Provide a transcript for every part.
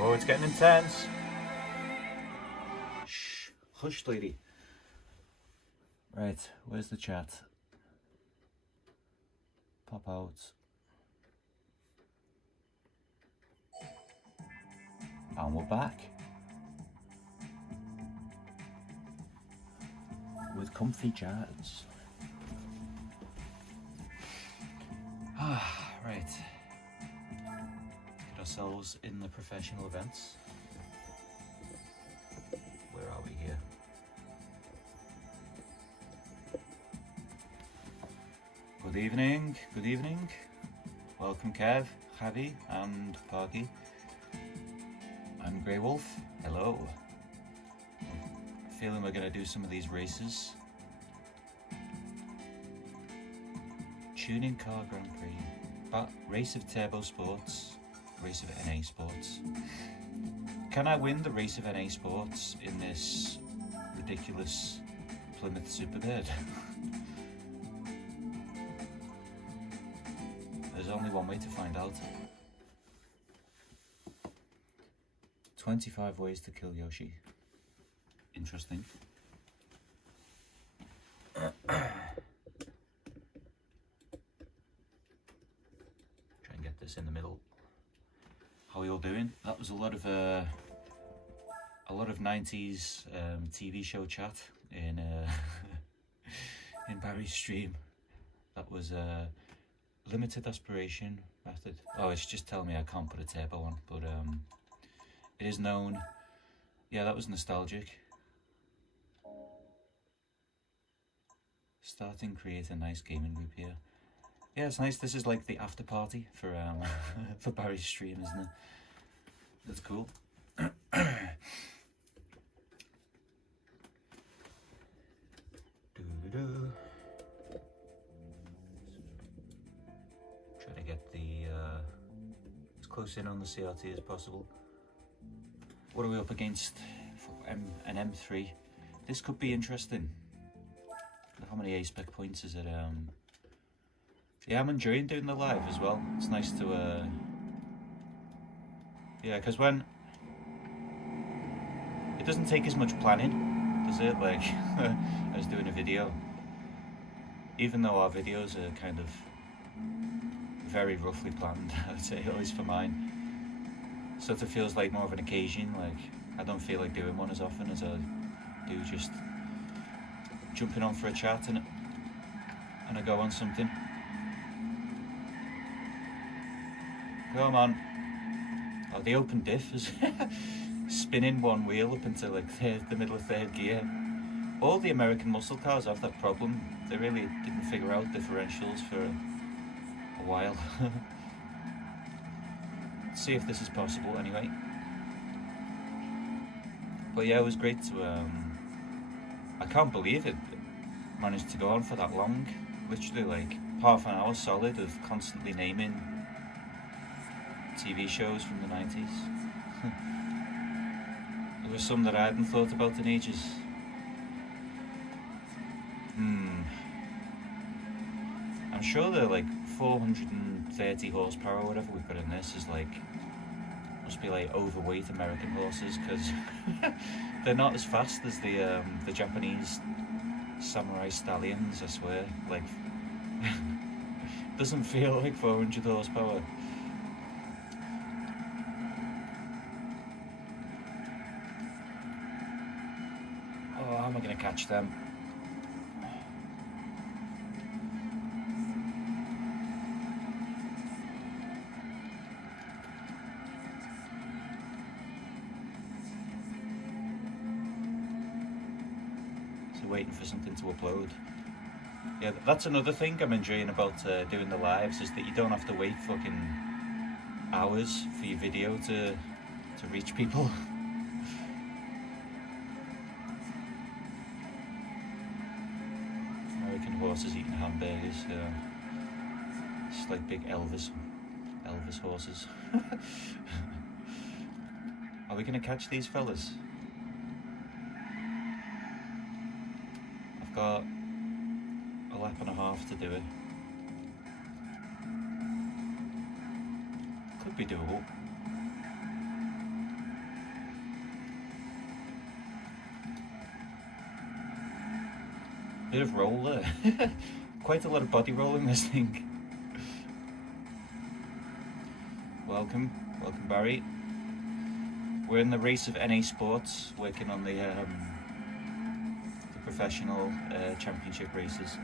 Oh, it's getting intense. Shh, hush, lady. Right, where's the chat? Pop out. And we're back. With comfy chats. Right. Get ourselves in the professional events. Where are we here? Good evening, good evening. Welcome Kev, Javi and Parky. I'm Grey Wolf, hello. I'm feeling we're going to do some of these races. Tuning Car Grand Prix, Race of Turbo Sports, Race of NA Sports. Can I win the Race of NA Sports in this ridiculous Plymouth Superbird? There's only one way to find out. 25 ways to kill Yoshi. Interesting. Try and get this in the middle. How are you all doing? That was a lot of 90s TV show chat in in Barry's stream. That was limited aspiration method. Oh, it's just telling me I can't put a turbo on, but it is known. Yeah, that was nostalgic. Starting create a nice gaming group here. Yeah, it's nice. This is like the after party for for Barry's stream, isn't it? That's cool. Try to get the as close in on the CRT as possible. What are we up against? An M3. This could be interesting. How many A-spec points is it? Yeah, I'm enjoying doing the live as well. It's nice to yeah, because when it doesn't take as much planning, does it? Like I was doing a video, even though our videos are kind of very roughly planned, I'd say, at least for mine. Sort of feels like more of an occasion. Like I don't feel like doing one as often as I do just jumping on for a chat and I go on something. Come on. Oh, the open diff is spinning one wheel up into like the middle of third gear. All the American muscle cars have that problem. They really didn't figure out differentials for a while. Let's see if this is possible anyway. But yeah, it was great to I can't believe it managed to go on for that long. Literally like half an hour solid of constantly naming TV shows from the 90s. There were some that I hadn't thought about in ages. I'm sure they're like 430 horsepower or whatever we've got in this is like, must be like overweight American horses, because they're not as fast as the Japanese samurai stallions, I swear. Like, doesn't feel like 400 horsepower. Oh, how am I going to catch them? Waiting for something to upload. Yeah, that's another thing I'm enjoying about doing the lives, is that you don't have to wait fucking hours for your video to reach people. American horses eating hamburgers. It's like big Elvis horses. Are we gonna catch these fellas? Got a lap and a half to do it. Could be doable. Bit of roll there. Quite a lot of body rolling this thing. Welcome Barry. We're in the race of NA Sports, working on the professional championship races.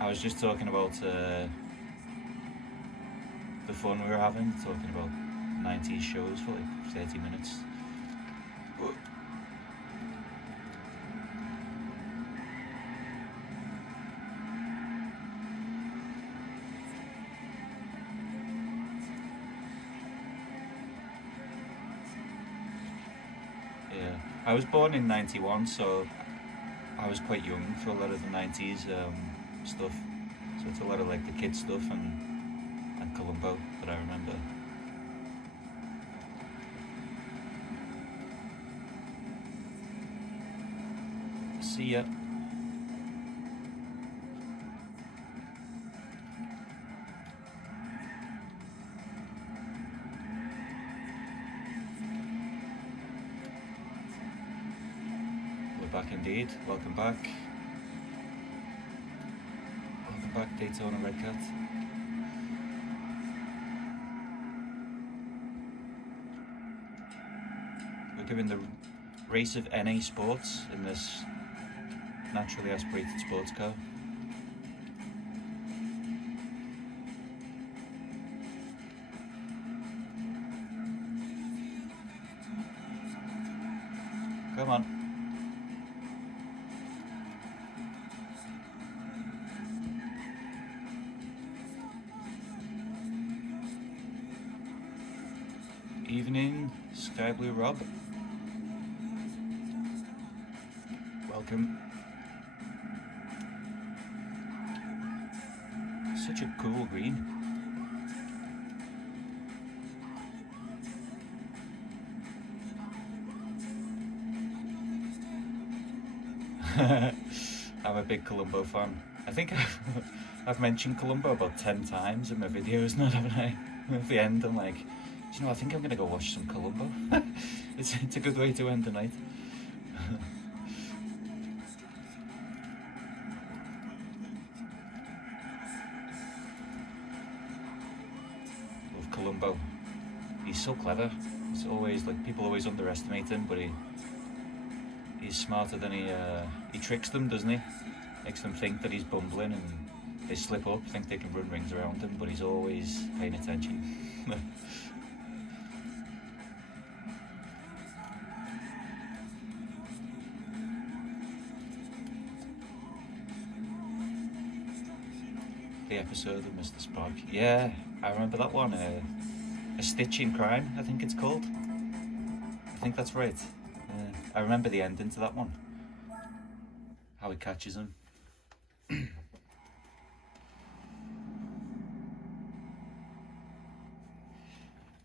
I was just talking about the fun we were having, talking about 90s shows for like 30 minutes. Yeah, I was born in 91, so I was quite young for a lot of the 90s stuff. So it's a lot of like the kids stuff and Columbo that I remember. See ya. We're back indeed. Welcome back. Welcome back, Daytona Red Cat. We're doing the race of NA Sports in this naturally aspirated sports car. Come on. Evening, Sky Blue Rob. Welcome. Such a cool green. I'm a big Columbo fan. I think I've mentioned Columbo about 10 times in my videos now, haven't I? At the end I'm like, do you know, I think I'm gonna go watch some Columbo. It's a good way to end the night. Love Columbo. He's so clever. It's always like, people always underestimate him, but he's smarter than he tricks them, doesn't he? Makes them think that he's bumbling and they slip up, think they can run rings around him, but he's always paying attention. The episode of Mr. Spark. Yeah, I remember that one. A Stitch in Crime, I think it's called. I think that's right. I remember the ending to that one. How he catches him.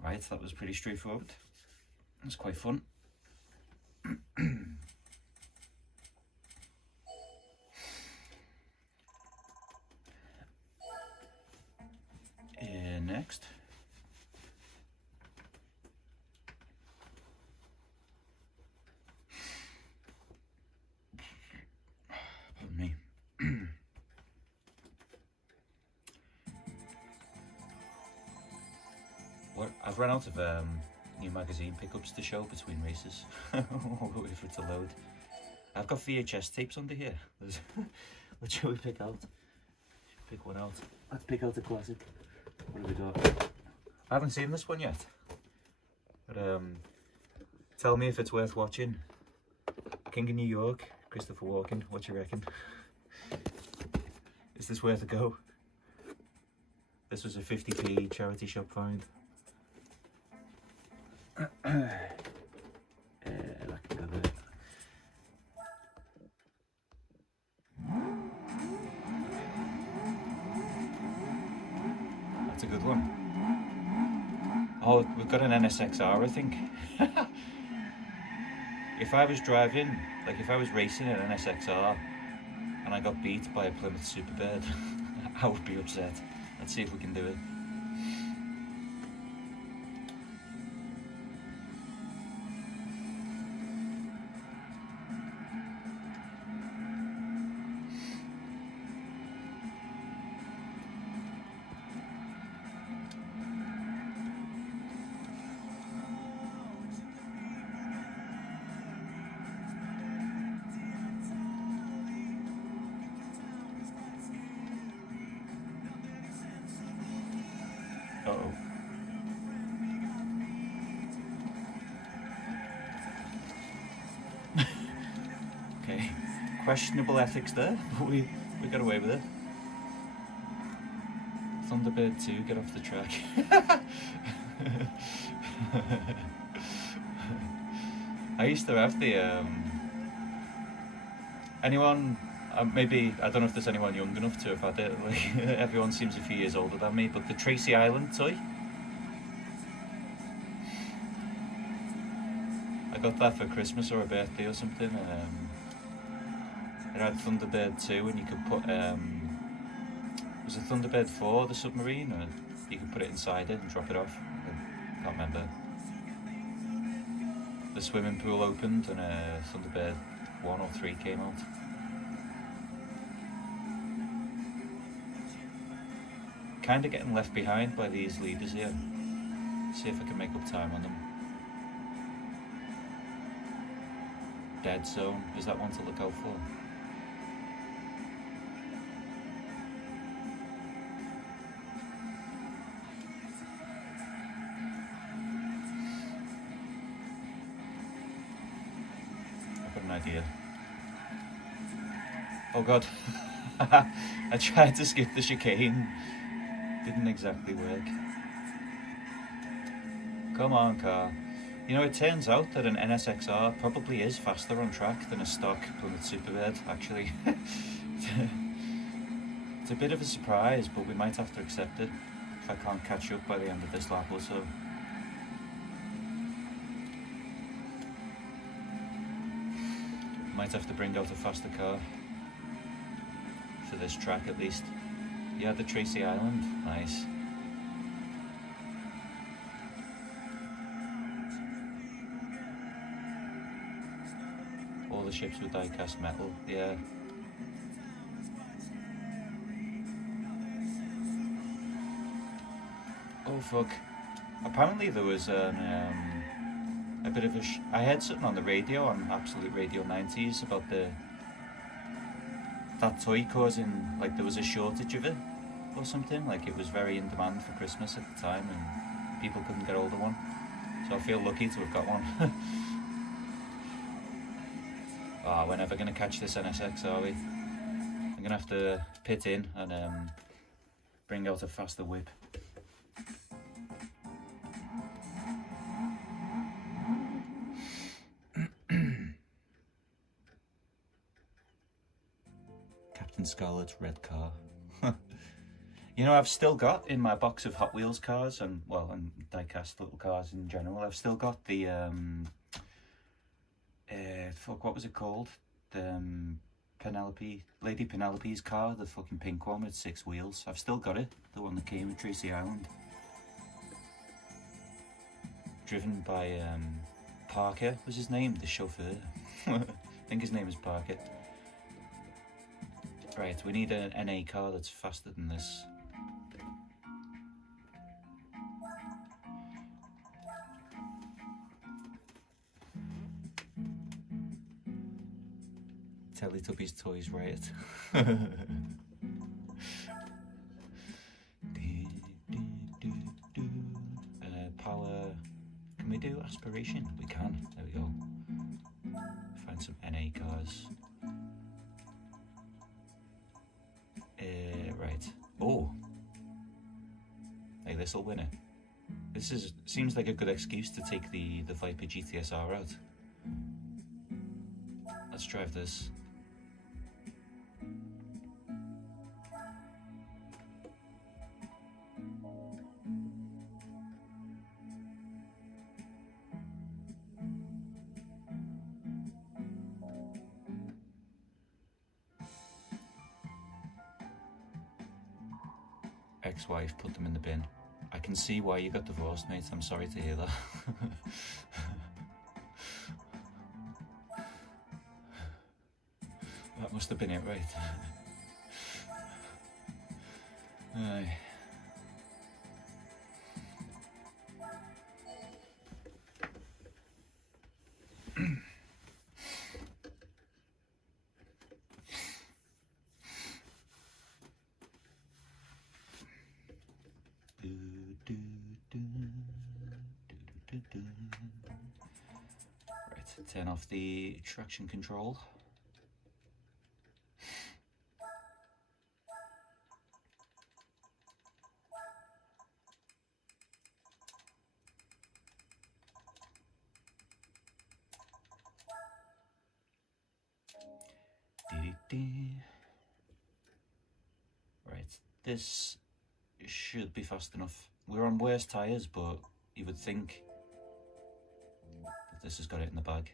Right, that was pretty straightforward. It was quite fun. Next. Pardon me. What? I've run out of new magazine pickups to show between races. Wait for it to load. I've got VHS tapes under here. What shall we pick out? Pick one out. Let's pick out a classic. What have we got? I haven't seen this one yet. But tell me if it's worth watching. King of New York, Christopher Walken. What do you reckon? Is this worth a go? This was a 50p charity shop find. That can go there. That's a good one. Oh, we've got an NSXR, I think. If I was driving, like if I was racing an NSXR and I got beat by a Plymouth Superbird, I would be upset. Let's see if we can do it. questionable ethics there, but we got away with it. Thunderbird 2, get off the track. I used to have the anyone maybe I don't know if there's anyone young enough to have had it. Like everyone seems a few years older than me, but the Tracy Island toy. I got that for Christmas or a birthday or something. It had Thunderbird 2, and you could put was it Thunderbird 4, the submarine, or you could put it inside it and drop it off. I can't remember. The swimming pool opened and Thunderbird 1 or 3 came out. Kind of getting left behind by these leaders here. See if I can make up time on them. Dead zone, is that one to look out for? I've got an idea. Oh god. I tried to skip the chicane. Didn't exactly work. Come on, car. You know, it turns out that an NSXR probably is faster on track than a stock Plymouth Superbird, actually. It's a bit of a surprise, but we might have to accept it if I can't catch up by the end of this lap or so. Might have to bring out a faster car. For this track at least. Yeah, the Tracy Island, nice. All the ships with die-cast metal, yeah. Oh fuck. Apparently there was a bit of a I heard something on the radio, on Absolute Radio 90s, about that toy causing, like there was a shortage of it or something, like it was very in demand for Christmas at the time and people couldn't get hold of one. So I feel lucky to have got one. We're never going to catch this NSX, are we? I'm going to have to pit in and bring out a faster whip. Captain Scarlet's red car. You know, I've still got in my box of Hot Wheels cars and die-cast little cars in general, I've still got the what was it called? The Lady Penelope's car, the fucking pink one with 6 wheels. I've still got it, the one that came with Tracy Island. Driven by Parker was his name, the chauffeur. I think his name is Parker. Right, we need an NA car that's faster than this. Teletubbies Toys Riot. Power. Can we do aspiration? We can. There we go. Find some NA cars. Right. Oh. Hey, this'll win it. This seems like a good excuse to take the Viper GTSR out. Let's drive this. Ex-wife put them in the bin. I can see why you got divorced, mate. I'm sorry to hear that. That must have been it, right? Aye. Right, turn off the traction control. Right, this should be fast enough. We're on worse tyres, but you would think that this has got it in the bag.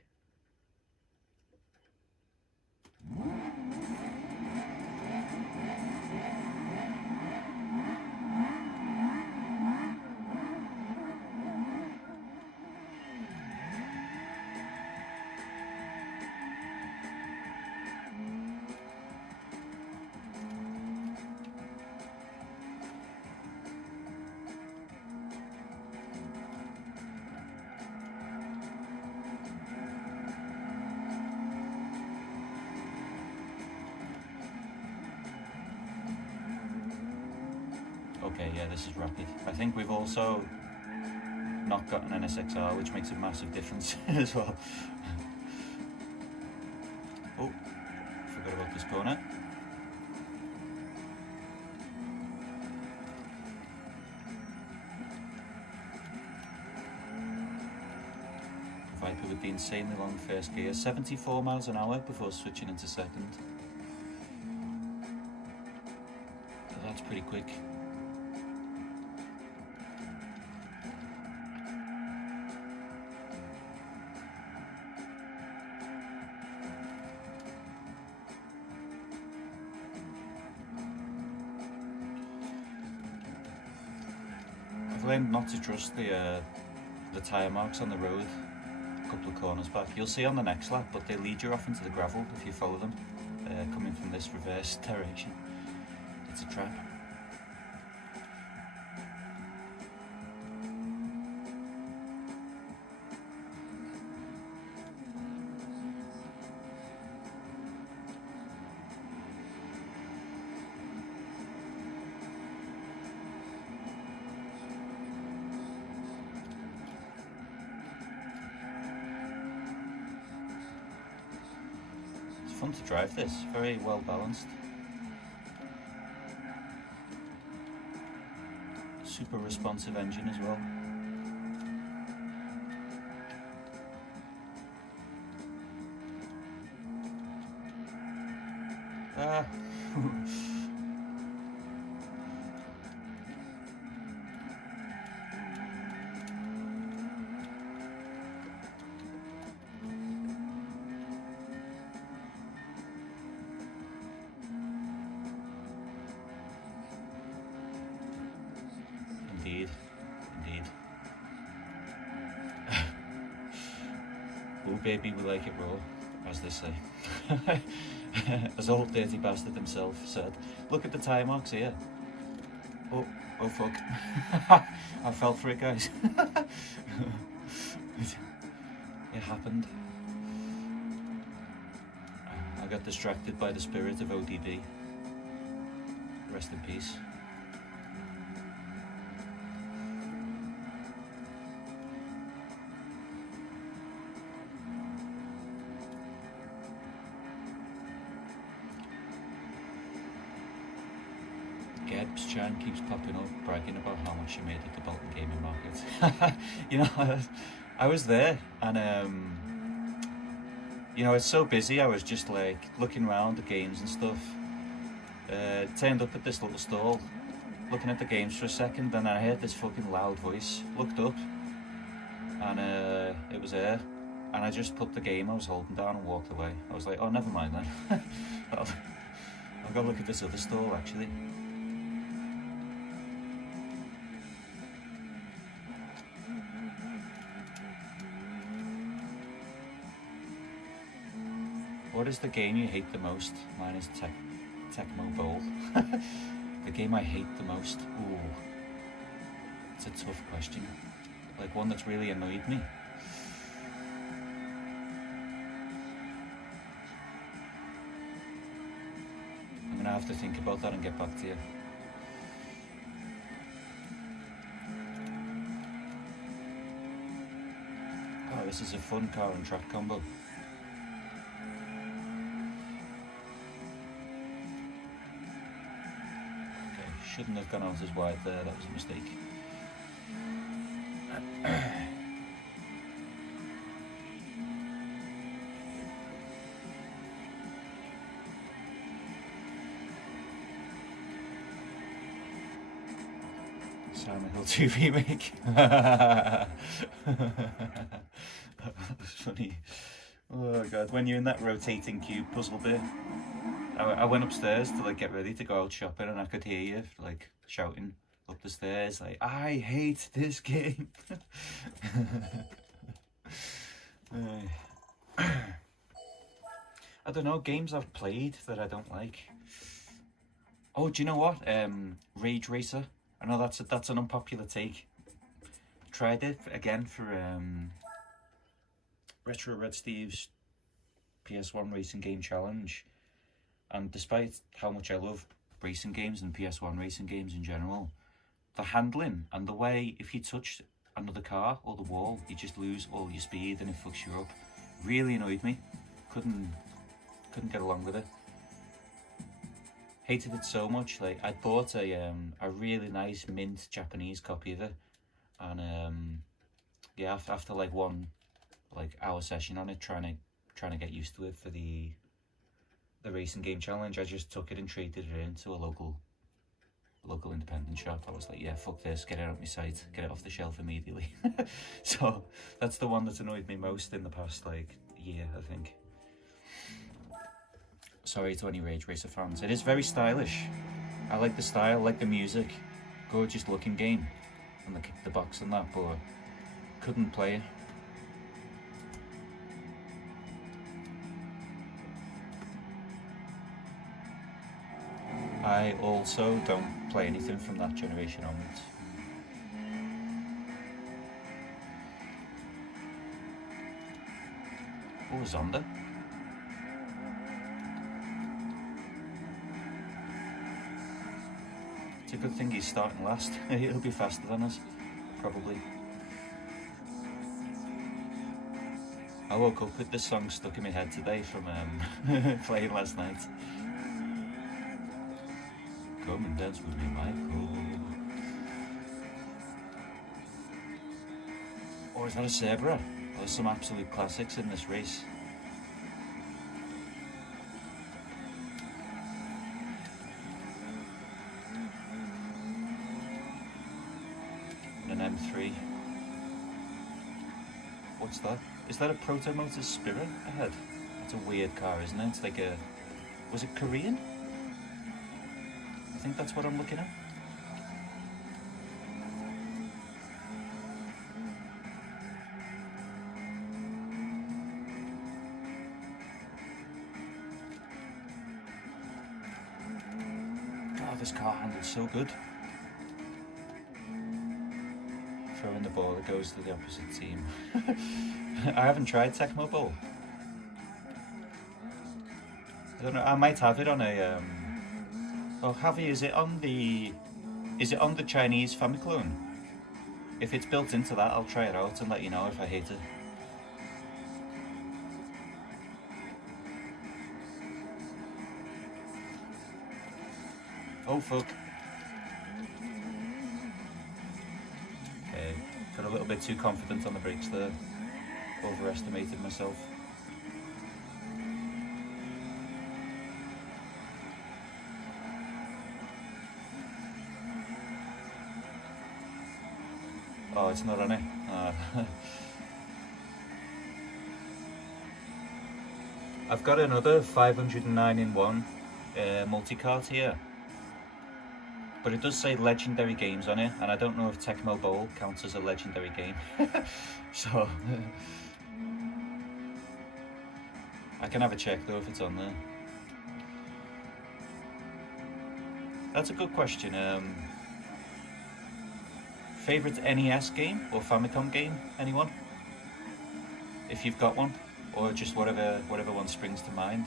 Okay, yeah, this is rapid. I think we've also not got an NSXR, which makes a massive difference as well. Oh, forgot about this corner. Viper with the insanely long first gear, 74 miles an hour before switching into second. So that's pretty quick. I've learned not to trust the tyre marks on the road a couple of corners back. You'll see on the next lap, but they lead you off into the gravel if you follow them, coming from this reverse direction. It's a trap. Fun to drive this, very well balanced. Super responsive engine as well. Ah. Indeed. Oh baby, we like it raw, as they say. As old dirty bastard himself said. Look at the tyre marks here. Oh fuck. I fell for it, guys. It happened. I got distracted by the spirit of ODB. Rest in peace. Gebs Chan keeps popping up, bragging about how much she made at the Bolton gaming market. You know, I was there, and you know, it's so busy. I was just like looking around the games and stuff. Turned up at this little stall, looking at the games for a second, and I heard this fucking loud voice. Looked up, and it was her. And I just put the game I was holding down and walked away. I was like, oh, never mind then. I'll go look at this other stall actually. What is the game you hate the most? Mine is Tecmo Bowl. The game I hate the most? Ooh, it's a tough question. Like one that's really annoyed me. I'm gonna have to think about that and get back to you. Oh, this is a fun car and track combo. Shouldn't have gone out as wide there, that was a mistake. Silent Hill 2 remake. That's funny. Oh god, when you're in that rotating cube puzzle bit, I went upstairs to like get ready to go out shopping, and I could hear you like shouting up the stairs like, I hate this game. I don't know, games I've played that I don't like. Oh, do you know what? Rage Racer. I know that's an unpopular take. Tried it again for Retro Red Steve's PS1 Racing Game Challenge, and despite how much I love racing games and PS1 racing games in general, the handling and the way if you touch another car or the wall, you just lose all your speed and it fucks you up, really annoyed me. Couldn't get along with it. Hated it so much. Like, I bought a really nice mint Japanese copy of it, and yeah, after like one hour session on it, trying to get used to it for the racing game challenge, I just took it and traded it into a local independent shop. I was like, yeah, fuck this, get it out of my sight, get it off the shelf immediately. So that's the one that's annoyed me most in the past like year, I think. Sorry to any Rage Racer fans. It is very stylish. I like the style, I like the music. Gorgeous looking game, and the box and that, but couldn't play it. I also don't play anything from that generation onwards. Oh, Zonda. It's a good thing he's starting last. He'll be faster than us, probably. I woke up with this song stuck in my head today from playing last night. Come and dance with me, Michael. Or is that a Sabra? There's some absolute classics in this race. An M3. What's that? Is that a Proto Motors Spirit ahead? That's a weird car, isn't it? It's like a... Was it Korean? I think that's what I'm looking at. God, this car handles so good. Throwing the ball, it goes to the opposite team. I haven't tried Tecmo Bowl. I don't know, I might have it on a... Oh, Javi, is it on the Chinese Famiclone? If it's built into that, I'll try it out and let you know if I hate it. Oh fuck. Okay, got a little bit too confident on the brakes there. Overestimated myself. Oh, it's not on it. I've got another 509 in 1 multi-cart here, but it does say legendary games on it, and I don't know if Tecmo Bowl counts as a legendary game. So I can have a check though if it's on there. That's a good question. Favorite NES game or Famicom game? Anyone? If you've got one, or just whatever one springs to mind.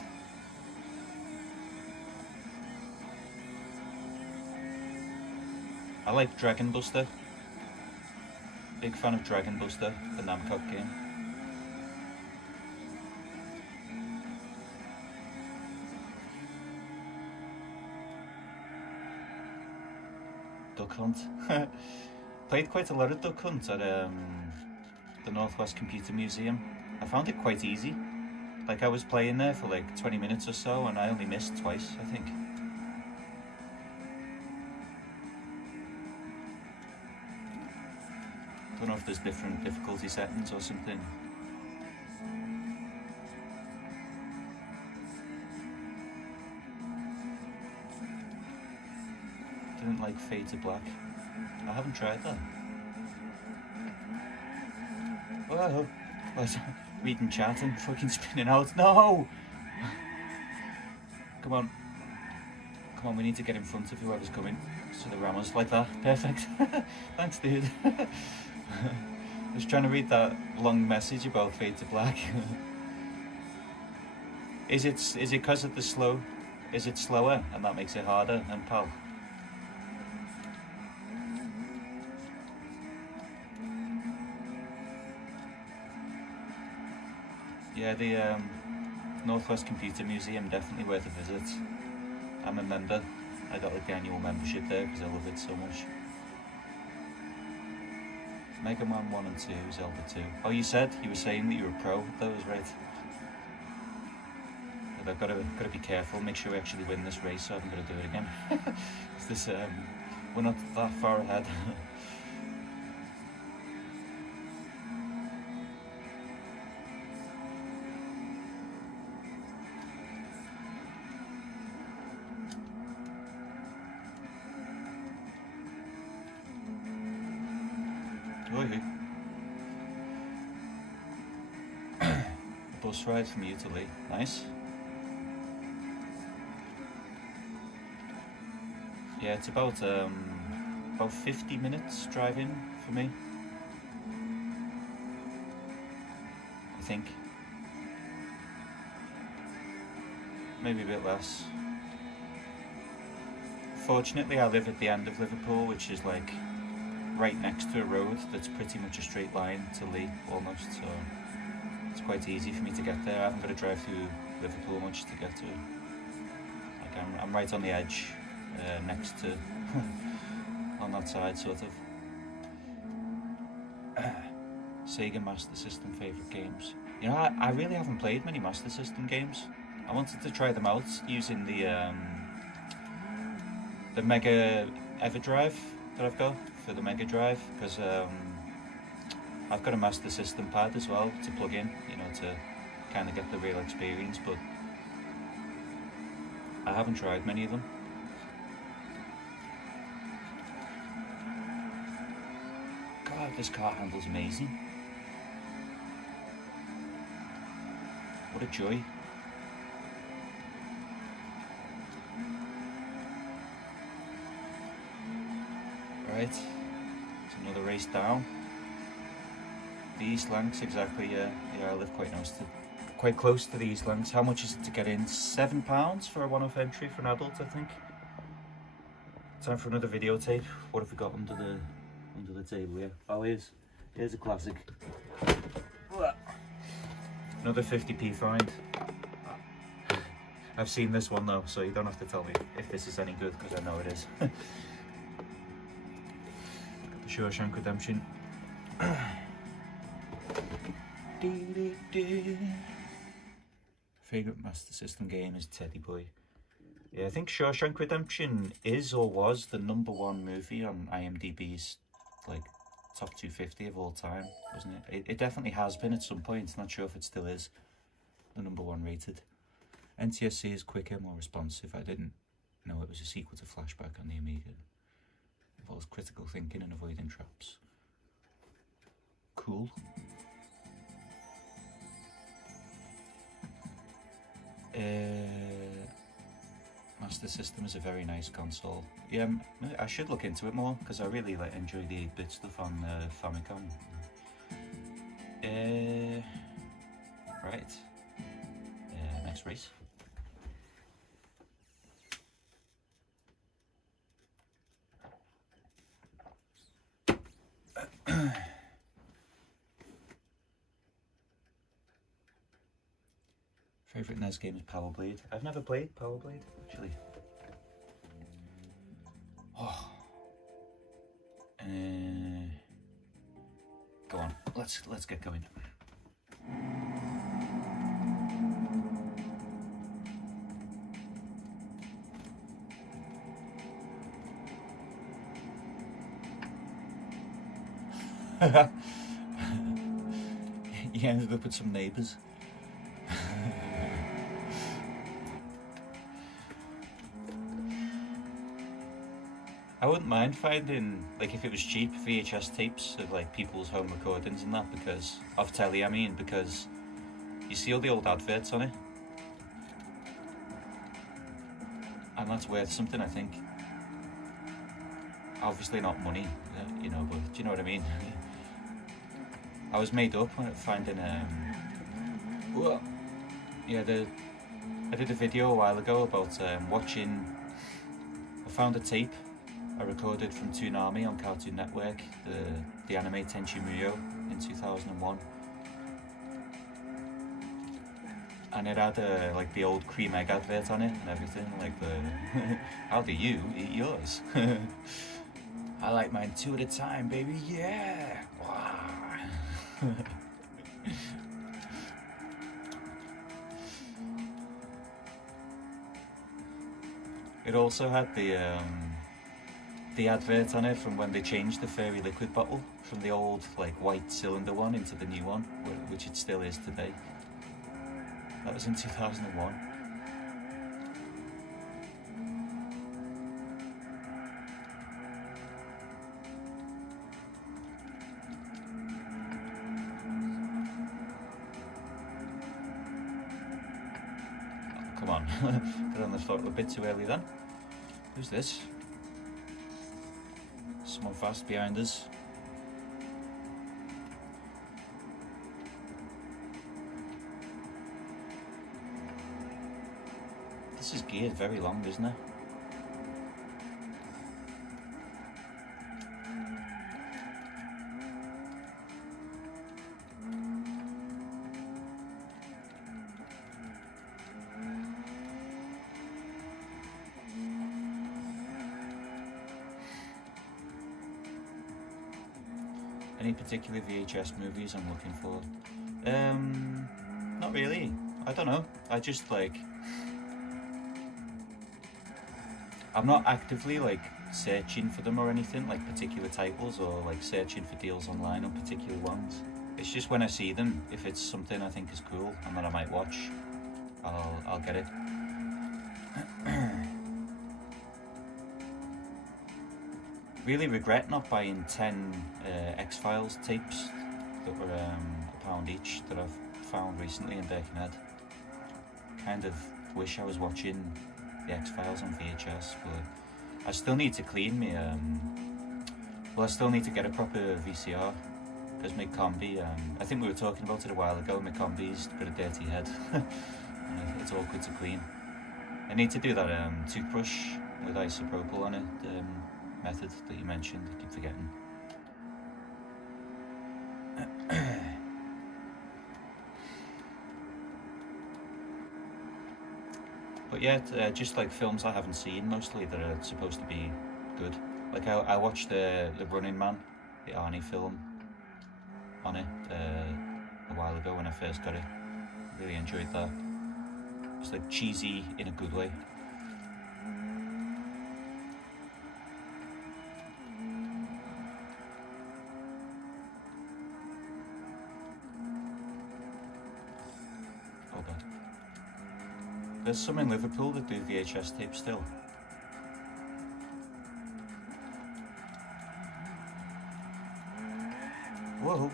I like Dragon Buster. Big fan of Dragon Buster, the Namco game. Duck Hunt. Played quite a lot of Duck Hunt at the Northwest Computer Museum. I found it quite easy. Like, I was playing there for like 20 minutes or so, and I only missed twice, I think. Don't know if there's different difficulty settings or something. Didn't like Fade to Black. I haven't tried that. Oh, reading chat and fucking spinning out. No! Come on. Come on, we need to get in front of whoever's coming. So the rammers like that. Perfect. Thanks, dude. I was trying to read that long message about Fade to Black. Is it because of the slow? Is it slower and that makes it harder? And pal. Yeah, the Northwest Computer Museum, definitely worth a visit. I'm a member. I got like the annual membership there because I love it so much. Mega Man 1 and 2, Zelda 2. Oh, you were saying that you were a pro with those, right? But I've got to be careful, make sure we actually win this race so I haven't got to do it again. We're not that far ahead. A bus ride from you to Lee. Nice. Yeah, it's about 50 minutes driving for me. I think. Maybe a bit less. Fortunately, I live at the end of Liverpool, which is like right next to a road that's pretty much a straight line to Lee, almost, so it's quite easy for me to get there. I haven't got to drive through Liverpool much to get to it. Like I'm right on the edge, next to, on that side, sort of. Sega Master System favourite games. You know, I really haven't played many Master System games. I wanted to try them out using the Mega Everdrive that I've got for the Mega Drive, because I've got a Master System pad as well to plug in, you know, to kind of get the real experience, but I haven't tried many of them. God, this car handles amazing. What a joy. Right, it's another race down. The East Lancs, exactly, yeah, I live quite close to the East Lancs. How much is it to get in? £7 for a one-off entry for an adult, I think. Time for another videotape. What have we got under the table here? Oh, here's a classic. Another 50p find. I've seen this one though, so you don't have to tell me if this is any good, because I know it is. The Shawshank Redemption. Favourite Master System game is Teddy Boy. Yeah, I think Shawshank Redemption is or was the #1 movie on IMDb's like top 250 of all time, wasn't it? It definitely has been at some point. Not sure if it still is the #1 rated. NTSC is quicker, more responsive. I didn't know it was a sequel to Flashback on the Amiga. Involves critical thinking and avoiding traps. Cool. Master System is a very nice console. Yeah, I should look into it more, because I really enjoy the 8-bit stuff on Famicom. Right. Next race. Favourite NES game is Power Blade. I've never played Power Blade, actually. Oh. Go on, let's get going. He ended up with some neighbours. I wouldn't mind finding, like, if it was cheap, VHS tapes of like people's home recordings and that, because of telly, I mean, because you see all the old adverts on it, and that's worth something, I think. Obviously not money, you know, but do you know what I mean? I was made up when finding yeah, I did a video a while ago about watching. I found a tape I recorded from Toonami on Cartoon Network, the anime Tenchi Muyo in 2001, and it had like the old cream egg advert on it and everything, like the how do you eat yours? I like mine 2 at a time, baby. Yeah. Wow. It also had the advert on it from when they changed the fairy liquid bottle from the old like white cylinder one into the new one, which it still is today. That was in 2001. Oh, come on, got on the throttle a bit too early then. Who's this? Someone fast behind us. This is geared very long, isn't it? Any particular VHS movies I'm looking for? Not really. I don't know. I just like, I'm not actively like searching for them or anything, like particular titles or like searching for deals online on particular ones. It's just when I see them, if it's something I think is cool and that I might watch, I'll get it. Really regret not buying 10 X-Files tapes that were £1 each that I've found recently in Birkenhead. Kind of wish I was watching the X-Files on VHS, but I still need to clean me. Well, I still need to get a proper VCR because my combi. I think we were talking about it a while ago. My combi's got a dirty head. It's awkward to clean. I need to do that toothbrush with isopropyl on it. Method that you mentioned, I keep forgetting. But yeah, just like films I haven't seen mostly that are supposed to be good. Like I watched the Running Man, the Arnie film, on it a while ago when I first got it. Really enjoyed that. It's like cheesy in a good way. There's some in Liverpool that do VHS tapes still. Whoa.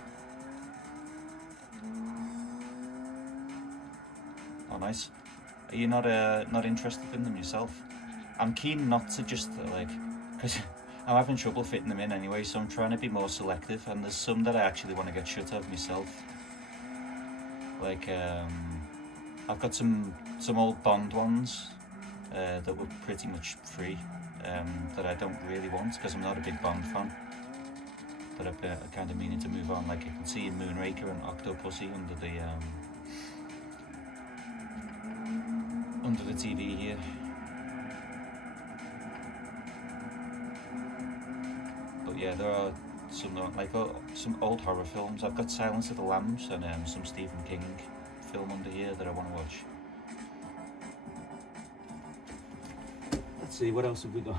Oh, nice. Are you not interested in them yourself? I'm keen not to just like, because I'm having trouble fitting them in anyway, so I'm trying to be more selective, and there's some that I actually want to get shut of myself. Like, I've got some old Bond ones that were pretty much free that I don't really want because I'm not a big Bond fan. But I'm kind of meaning to move on. Like you can see in Moonraker and Octopussy under the TV here. But yeah, there are some like some old horror films. I've got Silence of the Lambs and some Stephen King film under here that I want to watch. Let's see, what else have we got?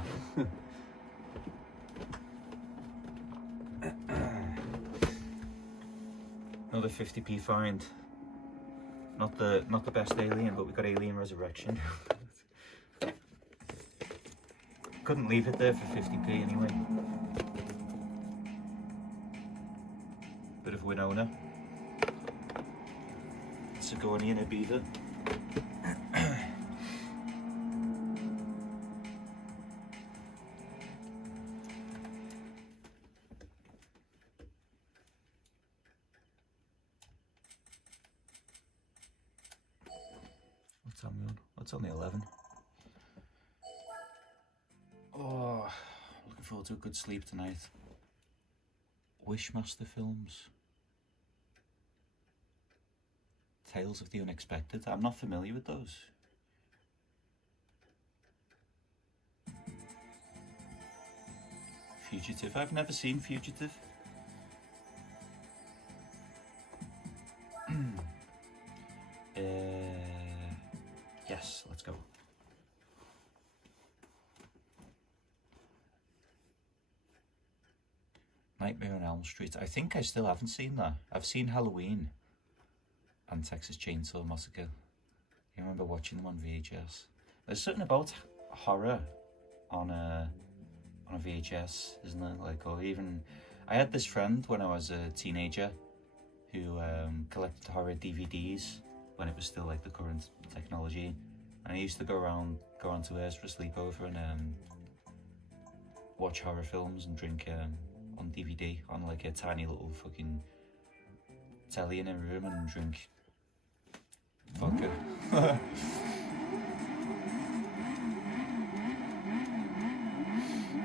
Another 50p find. Not the best Alien, but we got Alien Resurrection. Couldn't leave it there for 50p anyway. Bit of Winona. Sigourney and Ibiza. What's on me on? What's on the 11? Oh, looking forward to a good sleep tonight. Wishmaster Films. Tales of the Unexpected. I'm not familiar with those. Fugitive. I've never seen Fugitive. Yes, let's go. Nightmare on Elm Street. I think I still haven't seen that. I've seen Halloween and Texas Chainsaw Massacre. I remember watching them on VHS. There's something about horror on a VHS, isn't there? Like, or even I had this friend when I was a teenager who collected horror DVDs when it was still like the current technology, and I used to go onto hers for a sleepover and watch horror films and drink on DVD on like a tiny little fucking telly in a room and drink vodka.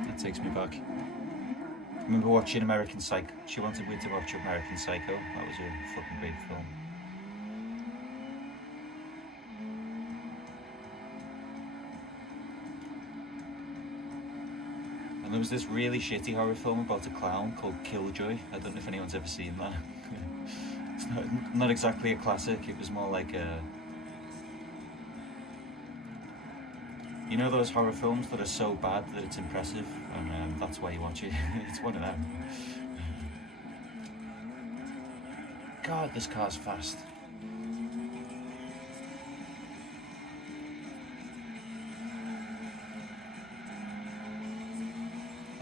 That takes me back. I remember watching American Psycho. She wanted me to watch American Psycho. That was a fucking great film. And there was this really shitty horror film about a clown called Killjoy. I don't know if anyone's ever seen that. It's not exactly a classic. It was more like a... You know those horror films that are so bad that it's impressive, and that's why you watch it. It's one of them. God, this car's fast.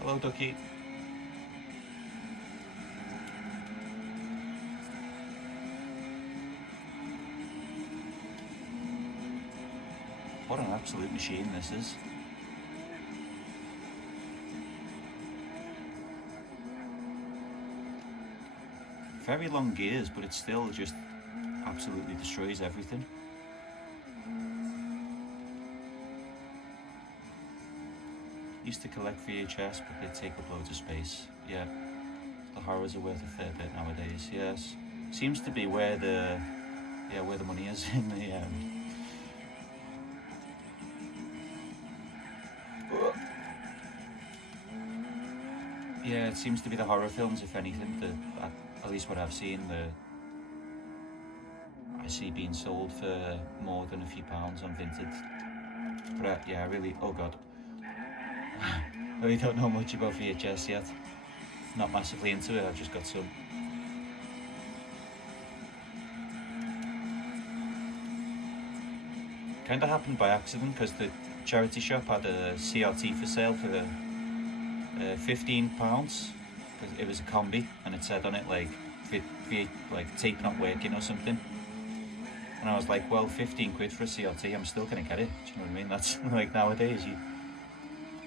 Hello, Ducky. What an absolute machine this is. Very long gears, but it still just absolutely destroys everything. Used to collect VHS, but they take up loads of space. Yeah, the horrors are worth a fair bit nowadays. Yes, seems to be where the money is in the Yeah, it seems to be the horror films, if anything, at least what I've seen, I see being sold for more than a few pounds on Vinted. But yeah, I really, oh god, I really don't know much about VHS yet. Not massively into it, I've just got some. Kind of happened by accident because the charity shop had a CRT for sale for £15 because it was a combi and it said on it like tape not working or something, and I was like, well, 15 quid for a CRT, I'm still gonna get it. Do you know what I mean? That's like, nowadays it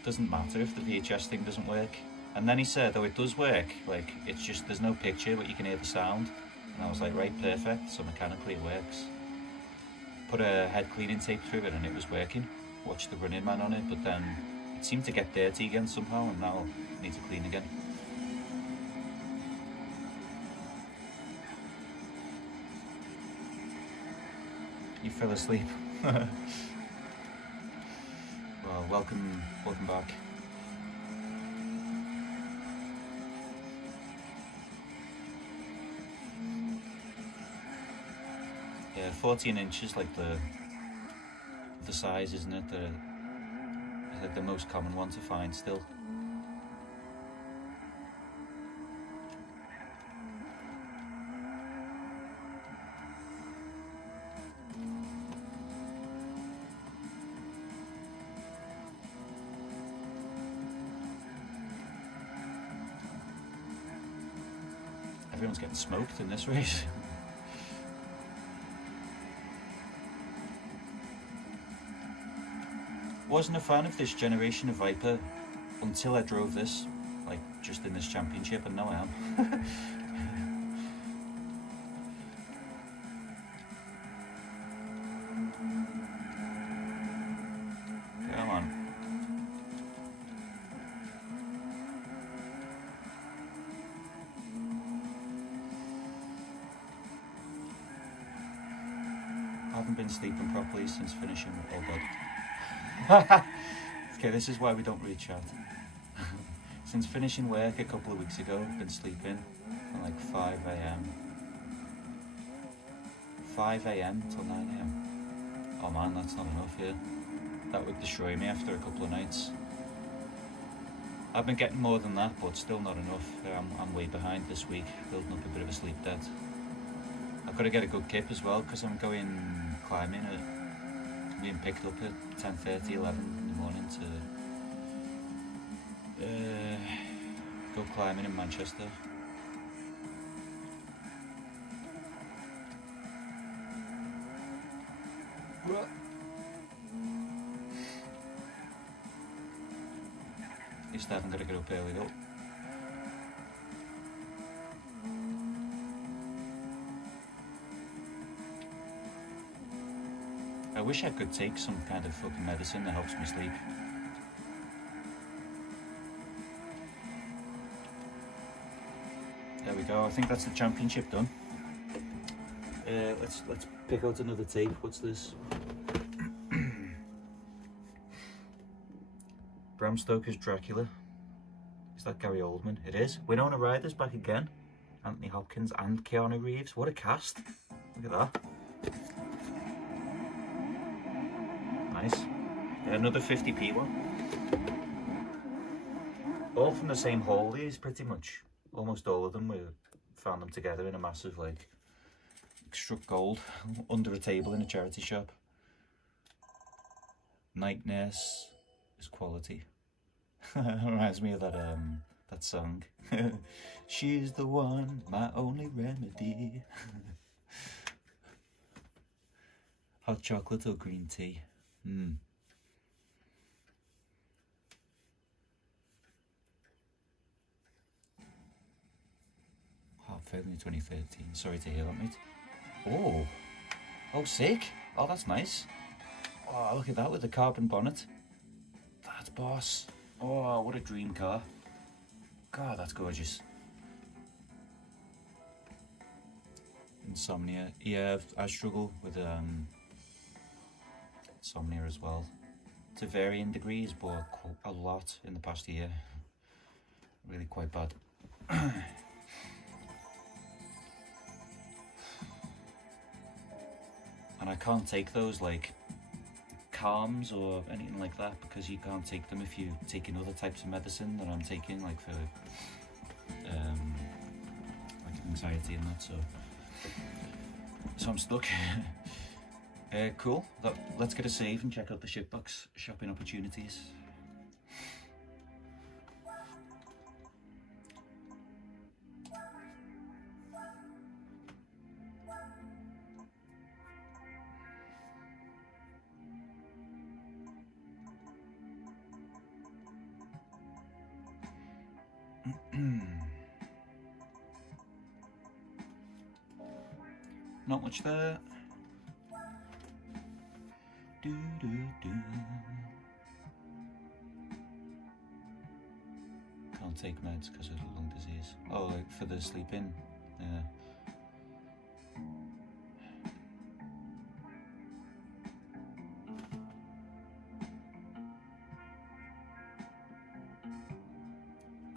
doesn't matter if the VHS thing doesn't work. And then he said, oh, it does work, like it's just there's no picture but you can hear the sound, and I was like, right, perfect, so mechanically it works. Put a head cleaning tape through it and it was working. Watched the Running Man on it, but then it seemed to get dirty again somehow, and now I need to clean again. You fell asleep. Well, welcome back. Yeah, 14 inches, like the size, isn't it? Like the most common one to find still. Everyone's getting smoked in this race. Wasn't a fan of this generation of Viper until I drove this, like just in this championship, and now I am. Come on. I haven't been sleeping properly since finishing. Oh god. Okay, this is why we don't read chat. Since finishing work a couple of weeks ago, I've been sleeping from like 5 AM. 5 AM till 9 AM. Oh man, that's not enough here. That would destroy me after a couple of nights. I've been getting more than that, but still not enough. I'm way behind this week, building up a bit of a sleep debt. I've got to get a good kip as well, because I'm going climbing being picked up at 10:30, 11 in the morning to go climbing in Manchester. At least I haven't got to get up early though. I wish I could take some kind of fucking medicine that helps me sleep. There we go, I think that's the championship done. Let's pick out another tape. What's this? Bram Stoker's Dracula. Is that Gary Oldman? It is. Winona Ryder's back again. Anthony Hopkins and Keanu Reeves. What a cast. Look at that. Nice. Another 50p one. All from the same haul, these pretty much. Almost all of them, we found them together in a massive, like, struck gold under a table in a charity shop. Night Nurse is quality. Reminds me of that song. She's the one, my only remedy. Hot chocolate or green tea? February 2013. Sorry to hear that, mate. Oh, sick. Oh, that's nice. Oh, look at that with the carbon bonnet. That's boss. Oh, what a dream car. God, that's gorgeous. Insomnia. Yeah, I struggle with insomnia as well. To varying degrees, but a lot in the past year. Really quite bad. And I can't take those like calms or anything like that, because you can't take them if you're taking other types of medicine that I'm taking, like for like anxiety and that. So I'm stuck. Cool. Let's get a save and check out the shitbox shopping opportunities. Not much there. Can't take meds because of lung disease. Oh, like for the sleeping. Yeah.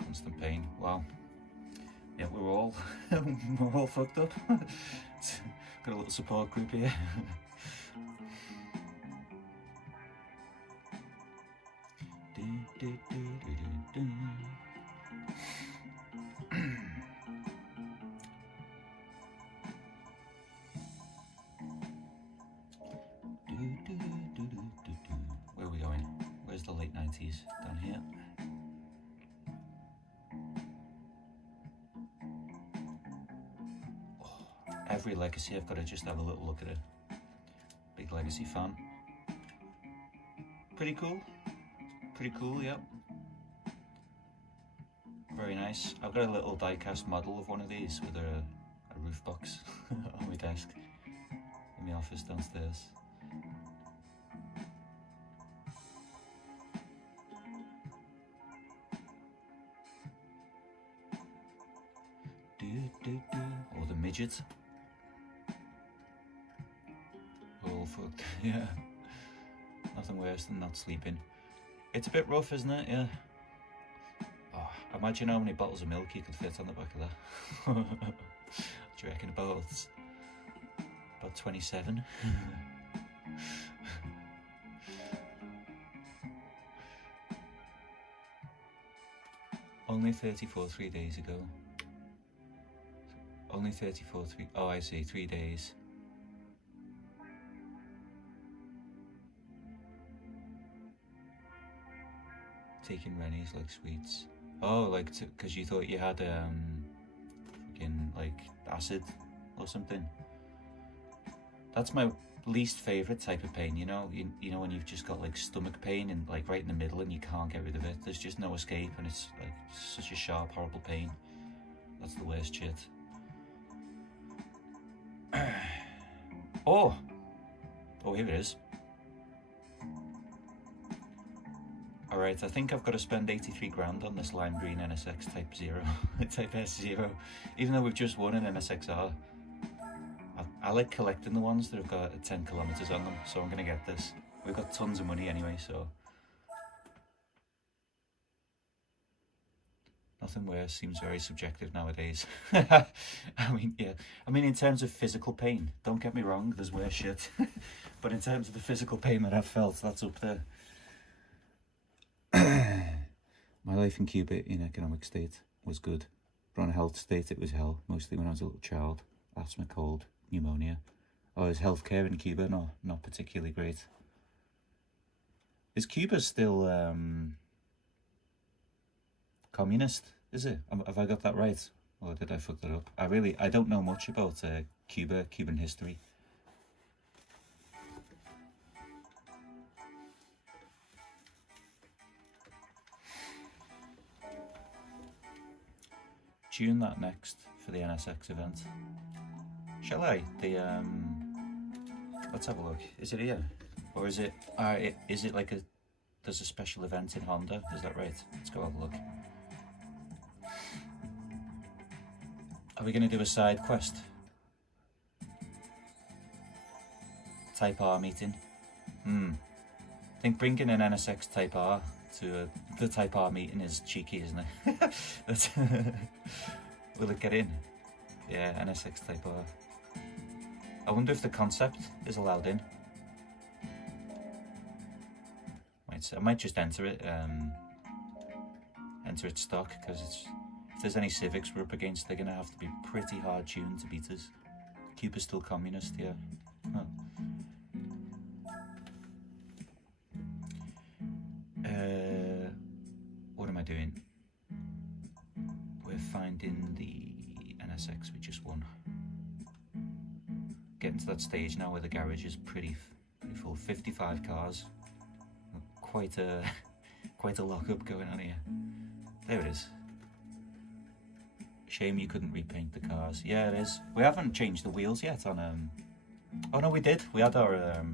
Constant pain. Wow. Yeah, we're all fucked up. Got a little support group here. Where are we going? Where's the late 90s? Down here. every legacy I've got to just have a little look at it. Big legacy fan. Pretty cool, yeah. Very nice. I've got a little die-cast model of one of these with a roof box on my desk in the office downstairs. Oh, the midget. Oh, fuck. Yeah. Nothing worse than not sleeping. It's a bit rough, isn't it? Yeah. Oh, imagine how many bottles of milk you could fit on the back of that. What do you reckon? About 27. Only 34 3 days ago. Only 34 3. Oh, I see. 3 days. Taking Rennies like sweets. Oh, like because you thought you had fucking like acid or something. That's my least favourite type of pain. You know when you've just got like stomach pain and like right in the middle and you can't get rid of it. There's just no escape and it's like such a sharp, horrible pain. That's the worst shit. Oh, here it is. Alright, I think I've got to spend 83 grand on this lime green NSX Type 0, Type S0, even though we've just won an NSXR. I like collecting the ones that have got 10 kilometers on them, so I'm going to get this. We've got tons of money anyway, so... Nothing worse seems very subjective nowadays. I mean, yeah. I mean, in terms of physical pain, don't get me wrong, there's worse shit. But in terms of the physical pain that I've felt, that's up there. My life in Cuba in economic state was good, but on a health state it was hell, mostly when I was a little child. Asthma, cold, pneumonia. Oh, is healthcare in Cuba not particularly great? Is Cuba still communist, is it? Have I got that right? Or did I fuck that up? I don't know much about Cuban history. Tune that next for the NSX event. Shall I? Let's have a look. Is it here? Or is it like there's a special event in Honda? Is that right? Let's go have a look. Are we going to do a side quest? Type R meeting? I think bringing an NSX Type R to the Type R meeting is cheeky, isn't it? Will it get in? Yeah, NSX Type R. I wonder if the concept is allowed in. I might just enter it stock, because if there's any civics we're up against, they're going to have to be pretty hard tuned to beat us. Cuba's still communist, yeah. Huh. What am I doing? We're finding the NSX we just won. Getting to that stage now where the garage is pretty full. 55 cars. Quite a lockup going on here. There it is. Shame you couldn't repaint the cars. Yeah, it is. We haven't changed the wheels yet on oh no, we did. We had our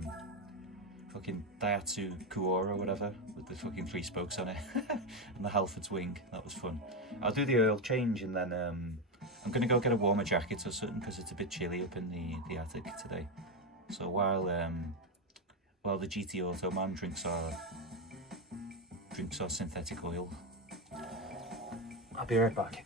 fucking Daihatsu Kuora or whatever with the fucking 3 spokes on it and the Halfords wing. That was fun. I'll do the oil change and then I'm gonna go get a warmer jacket or something because it's a bit chilly up in the attic today. So while the GT Auto man drinks our synthetic oil, I'll be right back.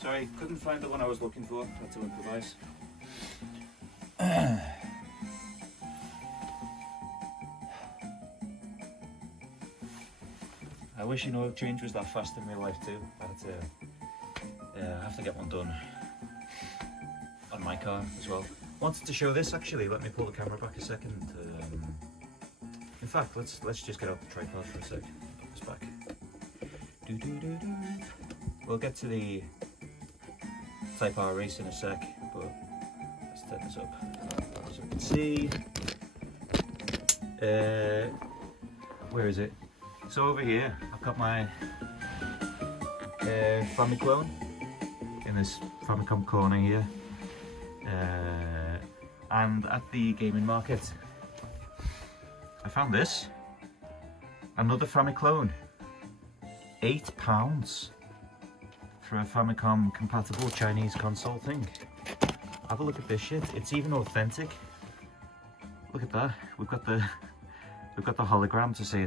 Sorry, couldn't find the one I was looking for. Had to improvise. I wish oil change was that fast in real life too. I have to get one done on my car as well. Wanted to show this actually. Let me pull the camera back a second. In fact, let's just get out the tripod for a sec. Put this back. We'll get to the Type R race in a sec, but let's turn this up. As you can see, where is it? So over here, I've got my Famiclone in this Famicom corner here, and at the gaming market, I found this, another Famiclone, £8 for a Famicom compatible Chinese console thing. Have a look at this shit. It's even authentic. Look at that. We've got the hologram to say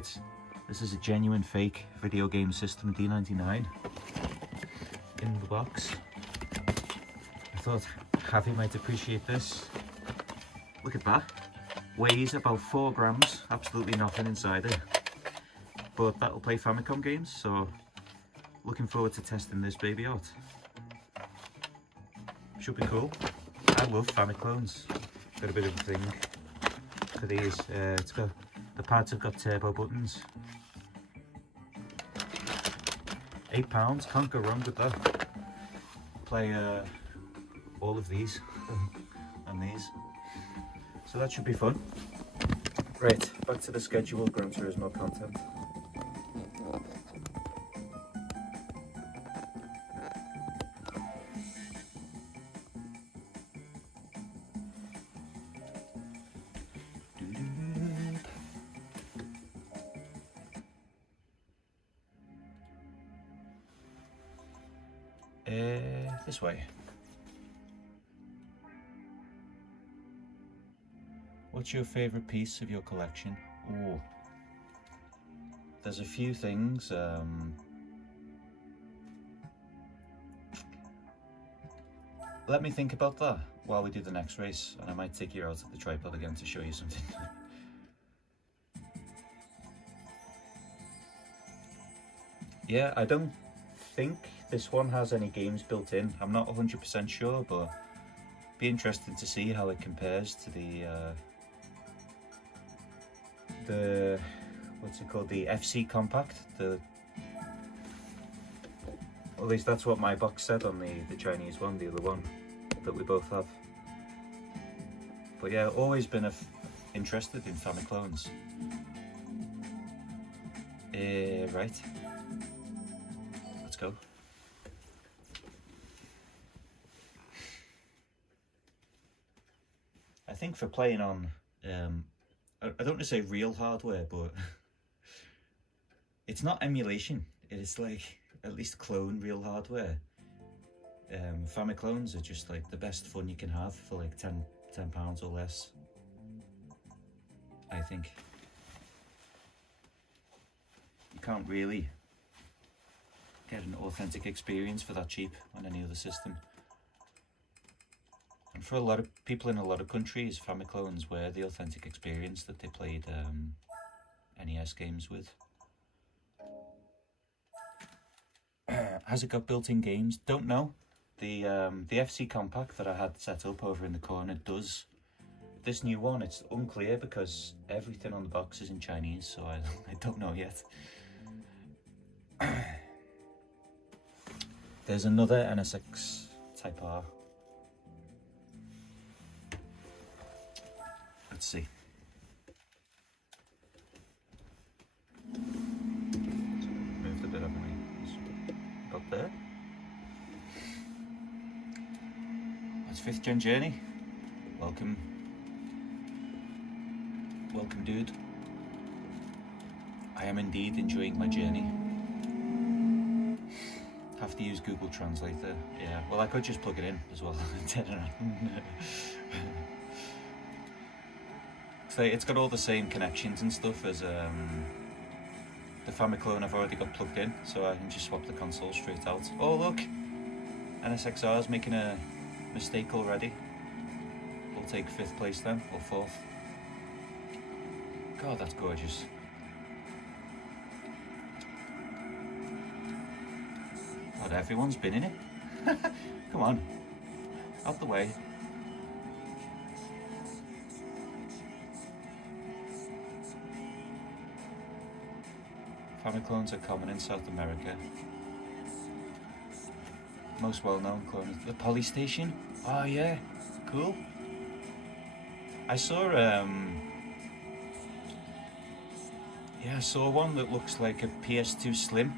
this is a genuine fake video game system D99 in the box. I thought Javi might appreciate this. Look at that. Weighs about 4 grams. Absolutely nothing inside it. But that'll play Famicom games, so looking forward to testing this baby out. Should be cool. I love Famiclones. Got a bit of a thing for these. The pads have got turbo buttons. £8, can't go wrong with that. Play all of these and these. So that should be fun. Right, back to the scheduled Gran Turismo content. This way. What's your favourite piece of your collection? Oh, there's a few things. Let me think about that while we do the next race, and I might take you out of the tripod again to show you something. Yeah, I don't think this one has any games built in. I'm not 100% sure, but be interesting to see how it compares to the what's it called, the FC Compact. At least that's what my box said on the Chinese one, the other one that we both have. But yeah, always been interested in Famiclones. Right, let's go. I think for playing on, I don't want to say real hardware, but it's not emulation. It's like at least clone real hardware. Famiclones are just like the best fun you can have for like £10 or less, I think. You can't really get an authentic experience for that cheap on any other system. And for a lot of people in a lot of countries, Famiclones were the authentic experience that they played NES games with. Has it got built-in games? Don't know. The FC Compact that I had set up over in the corner does. This new one, it's unclear because everything on the box is in Chinese, so I don't know yet. There's another NSX Type R. Let's see. Moved a bit, haven't we? Up there. That's 5th gen journey. Welcome. Welcome, dude. I am indeed enjoying my journey. Have to use Google Translate there. Yeah, well, I could just plug it in as well. So it's got all the same connections and stuff as the Famiclone I've already got plugged in, so I can just swap the console straight out. Oh look, NSXR is making a mistake already. We'll take 5th place then, or 4th. God, that's gorgeous. God, everyone's been in it. Come on, out the way. Famiclones are common in South America. Most well-known clone is the Poly Station. Oh yeah, cool. I saw I saw one that looks like a PS2 Slim,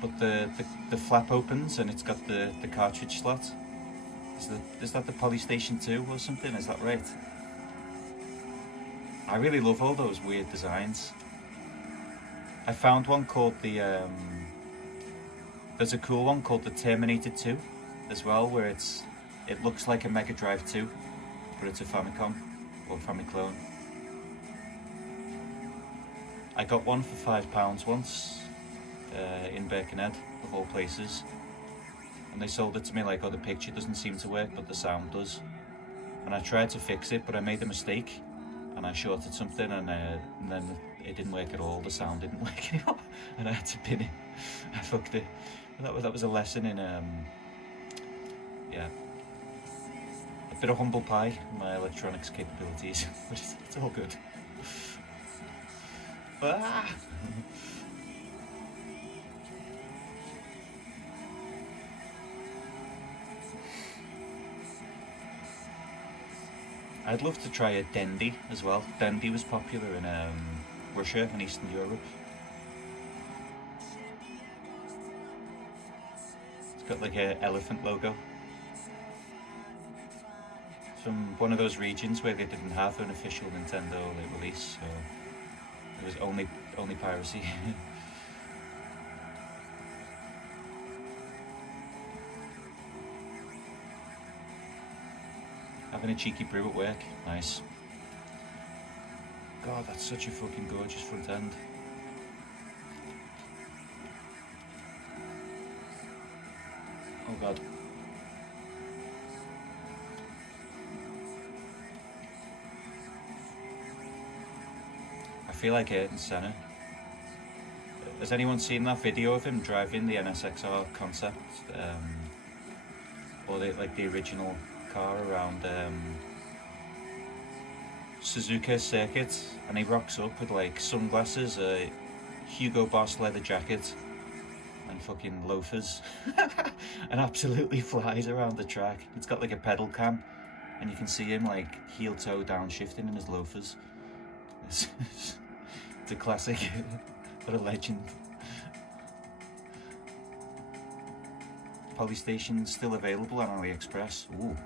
but the flap opens and it's got the cartridge slot. Is that the Poly Station 2 or something? Is that right? I really love all those weird designs. I found one called the there's a cool one called the Terminator 2 as well, where it looks like a Mega Drive 2, but it's a Famicom or Famiclone. I got one for £5 once in Birkenhead, of all places, and they sold it to me like, oh, the picture doesn't seem to work, but the sound does. And I tried to fix it, but I made a mistake, and I shorted something, and then it didn't work at all. The sound didn't work anymore, and I had to pin it. I fucked it. That was a lesson in yeah, a bit of humble pie in my electronics capabilities, but it's all good. Ah! I'd love to try a Dendy as well. Dendy was popular in Russia and Eastern Europe. It's got like an elephant logo. From one of those regions where they didn't have an official Nintendo release, so it was only piracy. Having a cheeky brew at work, nice. God, that's such a fucking gorgeous front end. Oh God. I feel like Ayrton Senna. Has anyone seen that video of him driving the NSXR concept? Or the original car around Suzuka circuit, and he rocks up with like sunglasses, a Hugo Boss leather jacket, and fucking loafers, and absolutely flies around the track. It's got like a pedal cam, and you can see him like heel toe downshifting in his loafers. It's a classic. What a legend. Poly Station still available on AliExpress. Ooh.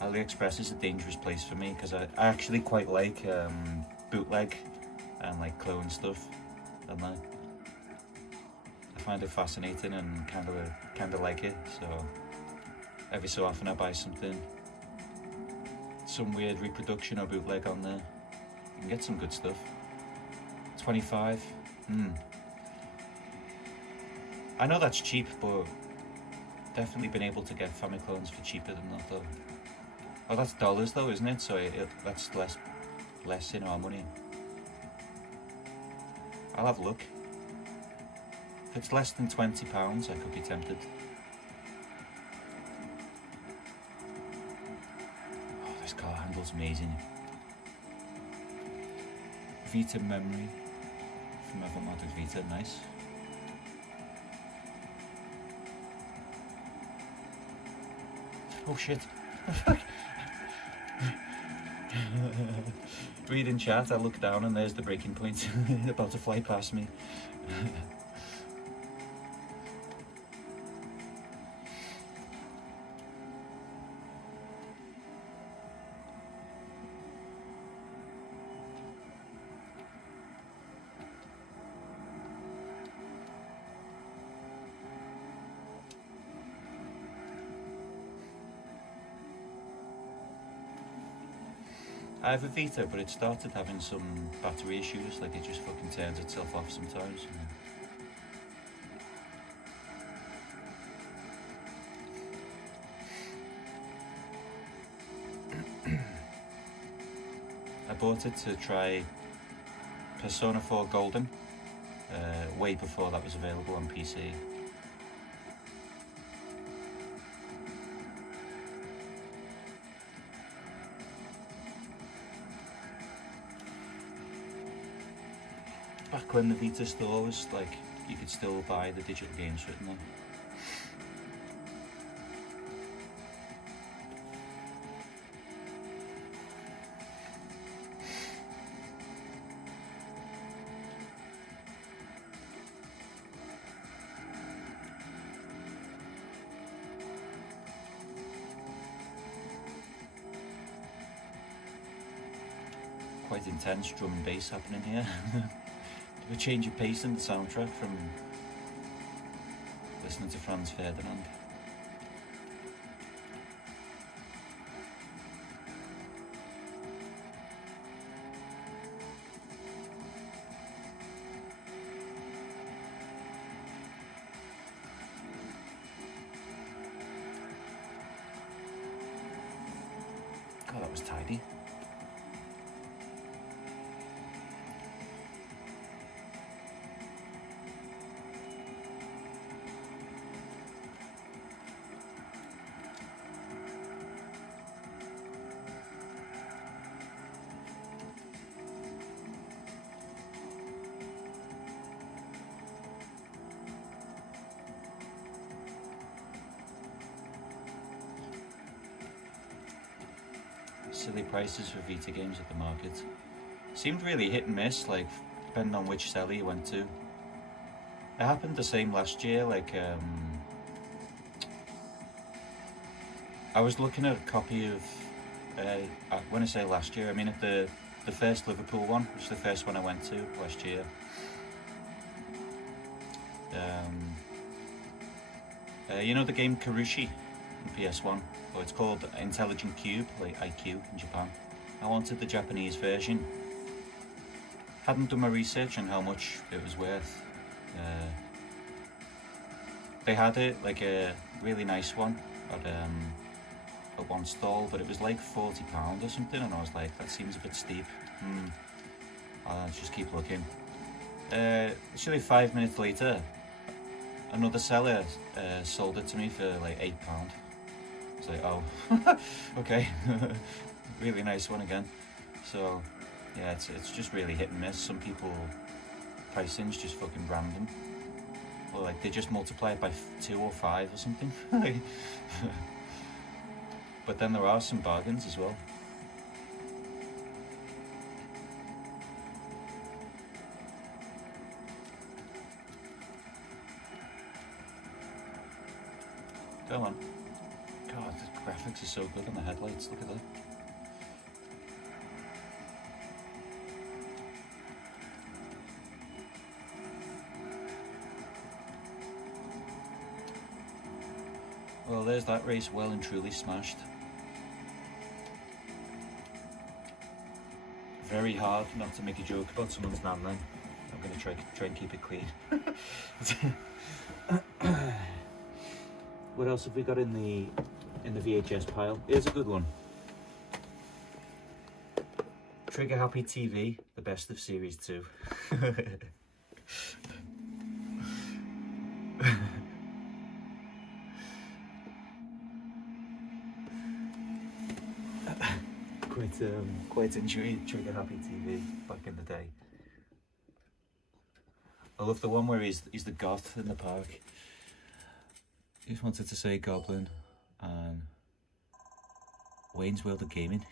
AliExpress is a dangerous place for me because I actually quite like bootleg and like clone stuff, don't I? I find it fascinating and kind of like it. So every so often I buy something, some weird reproduction or bootleg on there. You can get some good stuff. 25. I know that's cheap, but definitely been able to get Famiclones for cheaper than that though. Oh, that's dollars though, isn't it? So that's less in our money. I'll have a look. If it's less than £20, I could be tempted. Oh, this car handles amazing. Vita memory from Evermodded Vita, nice. Oh shit. Reading chat, I look down and there's the breaking point about to fly past me. I have a Vita, but it started having some battery issues, like it just fucking turns itself off sometimes. I bought it to try Persona 4 Golden, way before that was available on PC. Back when the Vita store was like, you could still buy the digital games written there. Quite intense drum and bass happening here. A change of pace in the soundtrack from listening to Franz Ferdinand. God, that was tidy. Silly prices for Vita games at the market. Seemed really hit and miss, like depending on which seller you went to. It happened the same last year, like I was looking at a copy of, when I say last year, I mean at the first Liverpool one, which is the first one I went to last year. You know the game Karushi on PS1? Well, it's called Intelligent Cube, like IQ in Japan. I wanted the Japanese version. Hadn't done my research on how much it was worth. They had it, like a really nice one, at one stall, but it was like £40 or something, and I was like, that seems a bit steep. I'll just keep looking. Literally 5 minutes later, another seller sold it to me for like £8. It's like, oh, okay, really nice one again. So yeah, it's just really hit and miss. Some people pricing's just fucking random, or like they just multiply it by 2 or 5 or something. But then there are some bargains as well. Go on. God, the graphics are so good on the headlights, look at that. Well, there's that race well and truly smashed. Very hard not to make a joke about someone's nan then. I'm going to try and keep it clean. What else have we got in the VHS pile? Here's a good one. Trigger Happy TV, the best of Series 2. Quite enjoyed Trigger Happy TV back in the day. I love the one where he's the goth in the park. He just wanted to say Goblin and Wayne's World of Gaming.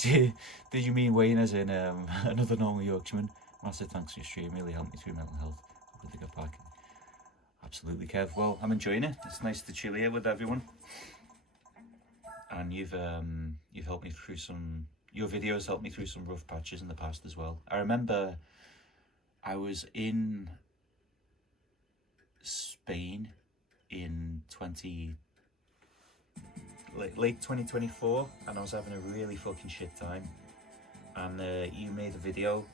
Did you mean Wayne as in another normal Yorkshireman? Massive thanks for your stream, really helped me through mental health. Good to get back. Absolutely, Kev. Well, I'm enjoying it. It's nice to chill here with everyone. And you've helped me through your videos helped me through some rough patches in the past as well. I remember I was in Spain in late 2024, and I was having a really fucking shit time, and you made a video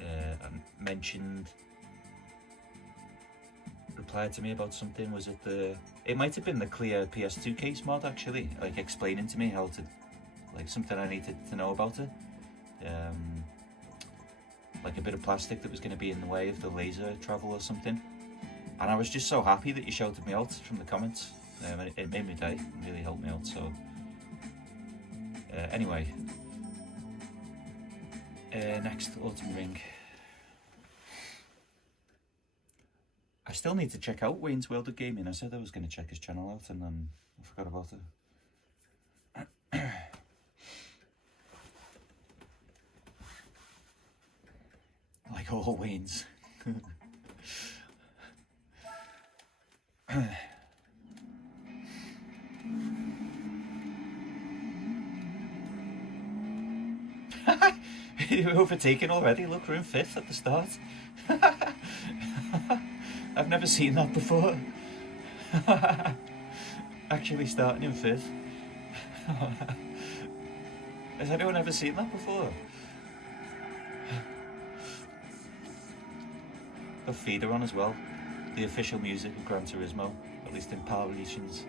and replied to me about something. Was it it might have been the clear PS2 case mod, actually, like explaining to me how to, like, something I needed to know about it. like a bit of plastic that was going to be in the way of the laser travel or something. And I was just so happy that you shouted me out from the comments. It made me day, it really helped me out. So anyway, next Autumn Ring. I still need to check out Wayne's World of Gaming. I said I was going to check his channel out and then I forgot about it. Like all Waynes. You're overtaken already. Look, we're in 5th at the start. I've never seen that before. Actually starting in 5th. Has anyone ever seen that before? Got feeder on as well. The official music of Gran Turismo, at least in PAL regions.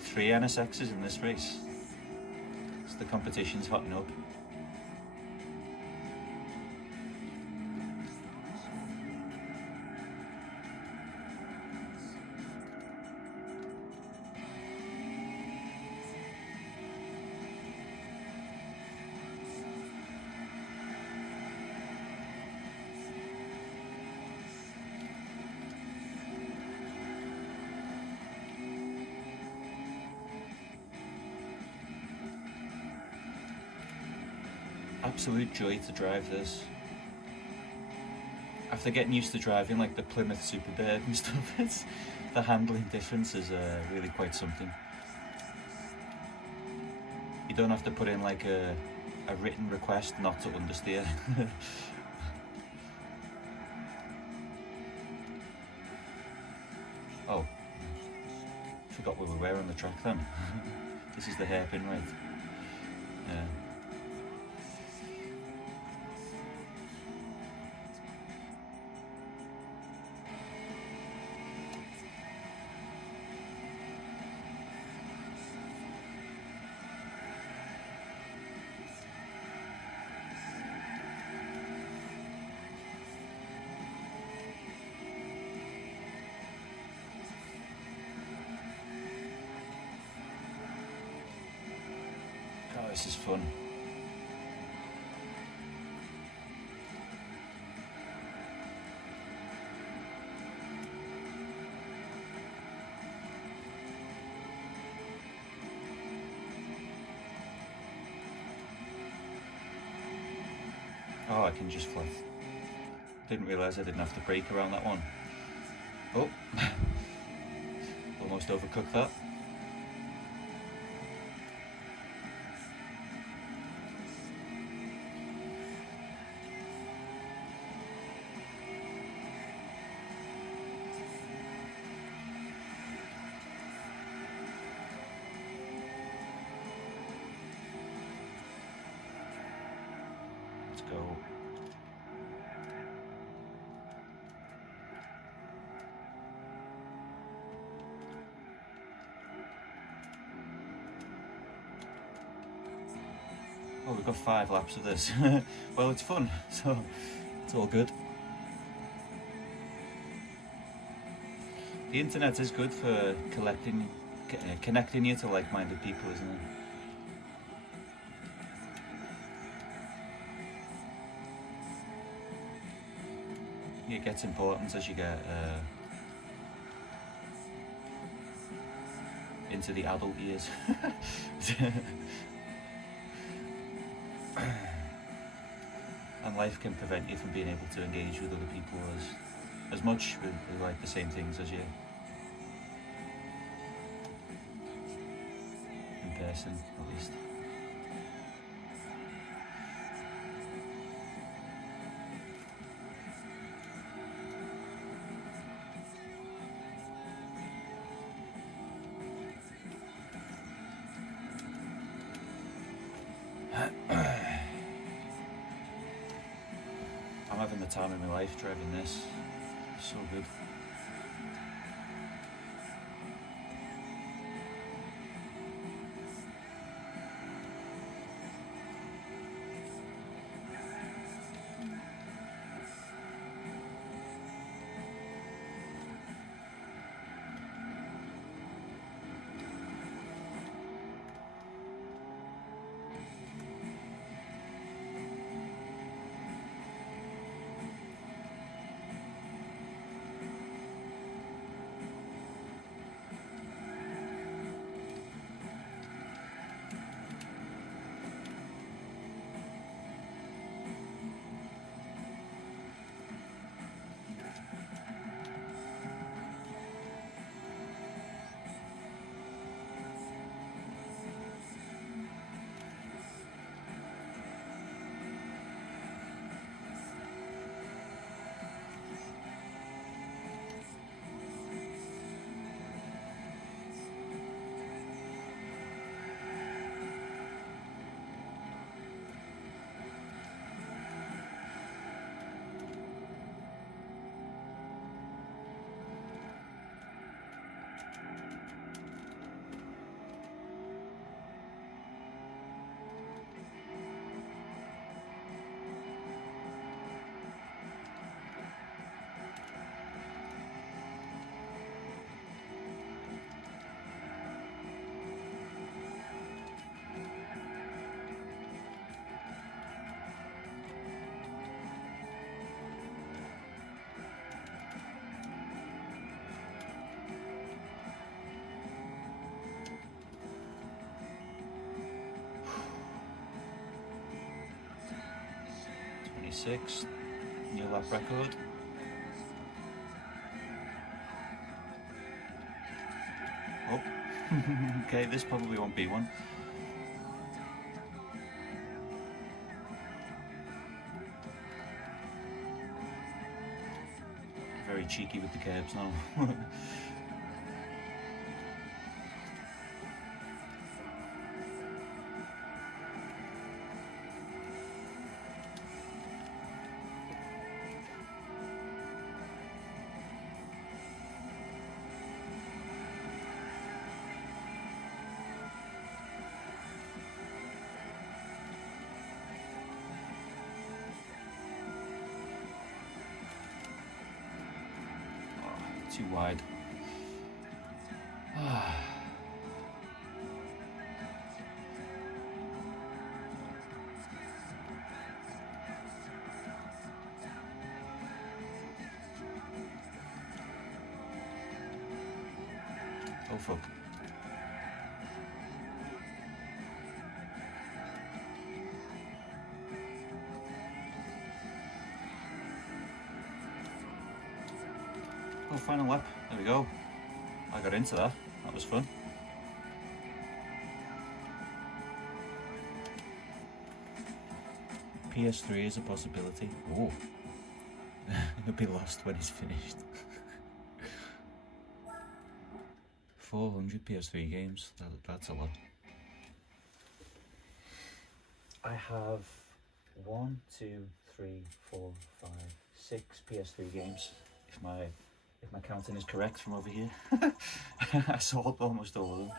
3 NSXs in this race. So the competition's hotting up. Absolute joy to drive this. After getting used to driving like the Plymouth Superbird and stuff, the handling difference is really quite something. You don't have to put in like a written request not to understeer. Oh, forgot we were on the track then. This is the hairpin, right? Yeah. Oh, this is fun. Oh, I can just fly. Didn't realise I didn't have to brake around that one. Oh, almost overcooked that. Let's go. Oh, we've got 5 laps of this. Well, it's fun, so it's all good. The internet is good for connecting you to like-minded people, isn't it? It gets important as you get into the adult years. And life can prevent you from being able to engage with other people as much with like the same things as you in person, at least. I'm having the time of my life driving this. So good. 1:26, new lap record. Oh, okay, this probably won't be one. Very cheeky with the curbs now. Too wide. Oh fuck. Oh, final lap. There we go. I got into that. That was fun. PS3 is a possibility. Oh. He'll be lost when he's finished. 400 PS3 games. That's a lot. I have 1, 2, 3, 4, 5, 6 PS3 games. If my counting is correct from over here. I sold almost all of them.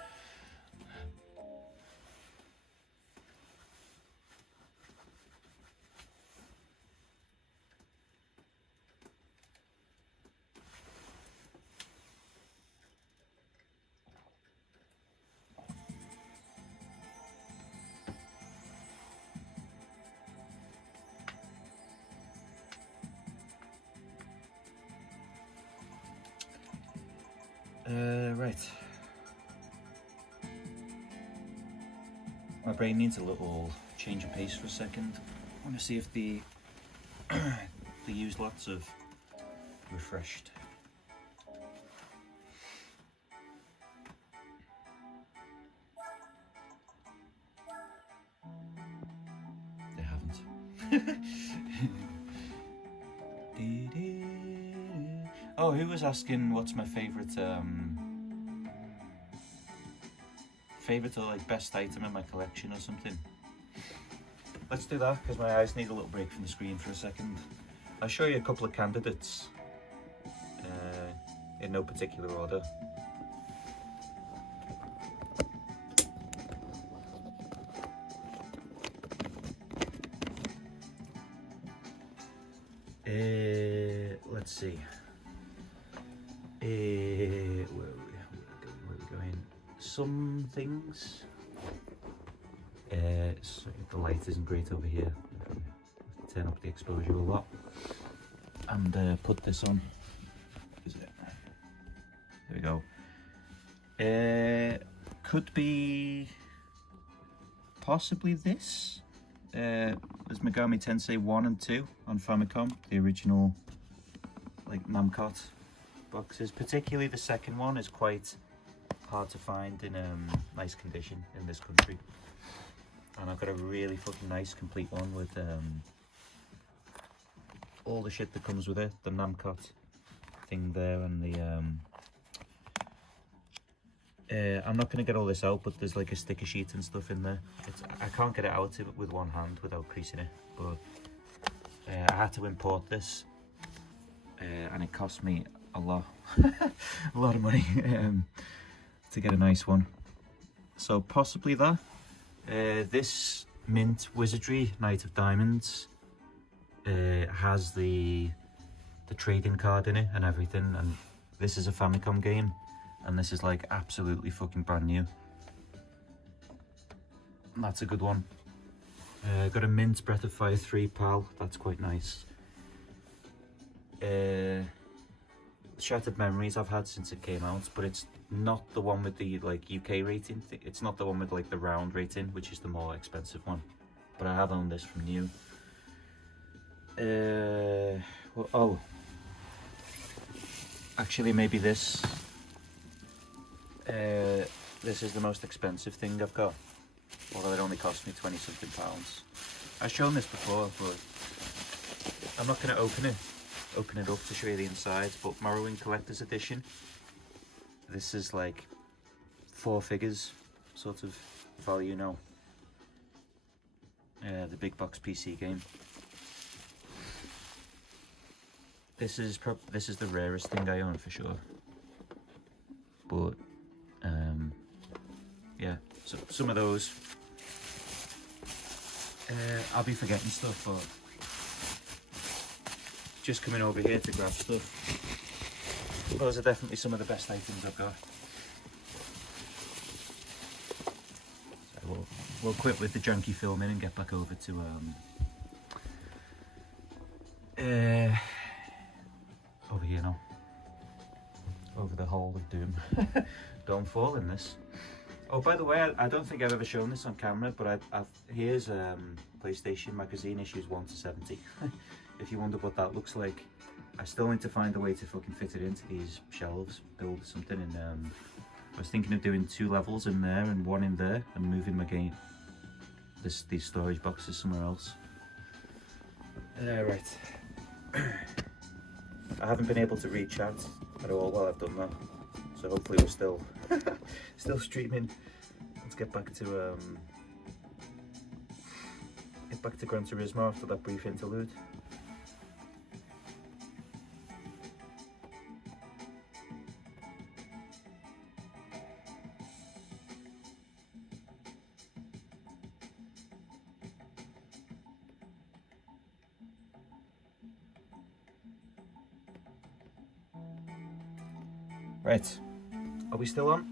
Right. My brain needs a little change of pace for a second. I want to see if the used lots have refreshed. They haven't. Oh, who was asking what's my favourite favourite or like best item in my collection or something? Let's do that because my eyes need a little break from the screen for a second. I'll show you a couple of candidates in no particular order. Let's see. Where are we going? Some things. So the light isn't great over here. Turn up the exposure a lot and put this on. Is it? There we go. Could be possibly this. There's Megami Tensei 1 and 2 on Famicom, the original like Namcot boxes. Particularly the second one is quite hard to find in nice condition in this country. And I've got a really fucking nice complete one with all the shit that comes with it. The Namcot thing there and the I'm not going to get all this out, but there's like a sticker sheet and stuff in there. I can't get it out with one hand without creasing it, but I had to import this and it cost me a lot a lot of money to get a nice one. So possibly that. This mint wizardry Knight of Diamonds has the trading card in it and everything, and this is a Famicom game and this is like absolutely fucking brand new. And that's a good one. Got a mint Breath of Fire 3 PAL, that's quite nice. Shattered Memories I've had since it came out, but it's not the one with the like UK rating. It's not the one with like the round rating, which is the more expensive one. But I have owned this from new. Well, oh, actually, maybe this. This is the most expensive thing I've got. Although it only cost me 20 something pounds. I've shown this before, but I'm not going to open it up to show you the insides. But Morrowind Collector's Edition. This is like 4 figures sort of value now. The big box PC game. This is the rarest thing I own for sure. But yeah, so some of those I'll be forgetting stuff, but just coming over here to grab stuff. Those are definitely some of the best items I've got. So we'll quit with the janky filming and get back over to over here now. Over the Hall of Doom. Don't fall in this. Oh, by the way, I don't think I've ever shown this on camera, but here's PlayStation Magazine issues 1 to 70. If you wonder what that looks like, I still need to find a way to fucking fit it into these shelves, build something in. I was thinking of doing 2 levels in there and 1 in there, and moving my game, these storage boxes somewhere else. Right. I haven't been able to read chat at all while I've done that, so hopefully we're still streaming. Let's get back to Gran Turismo after that brief interlude. Right, are we still on?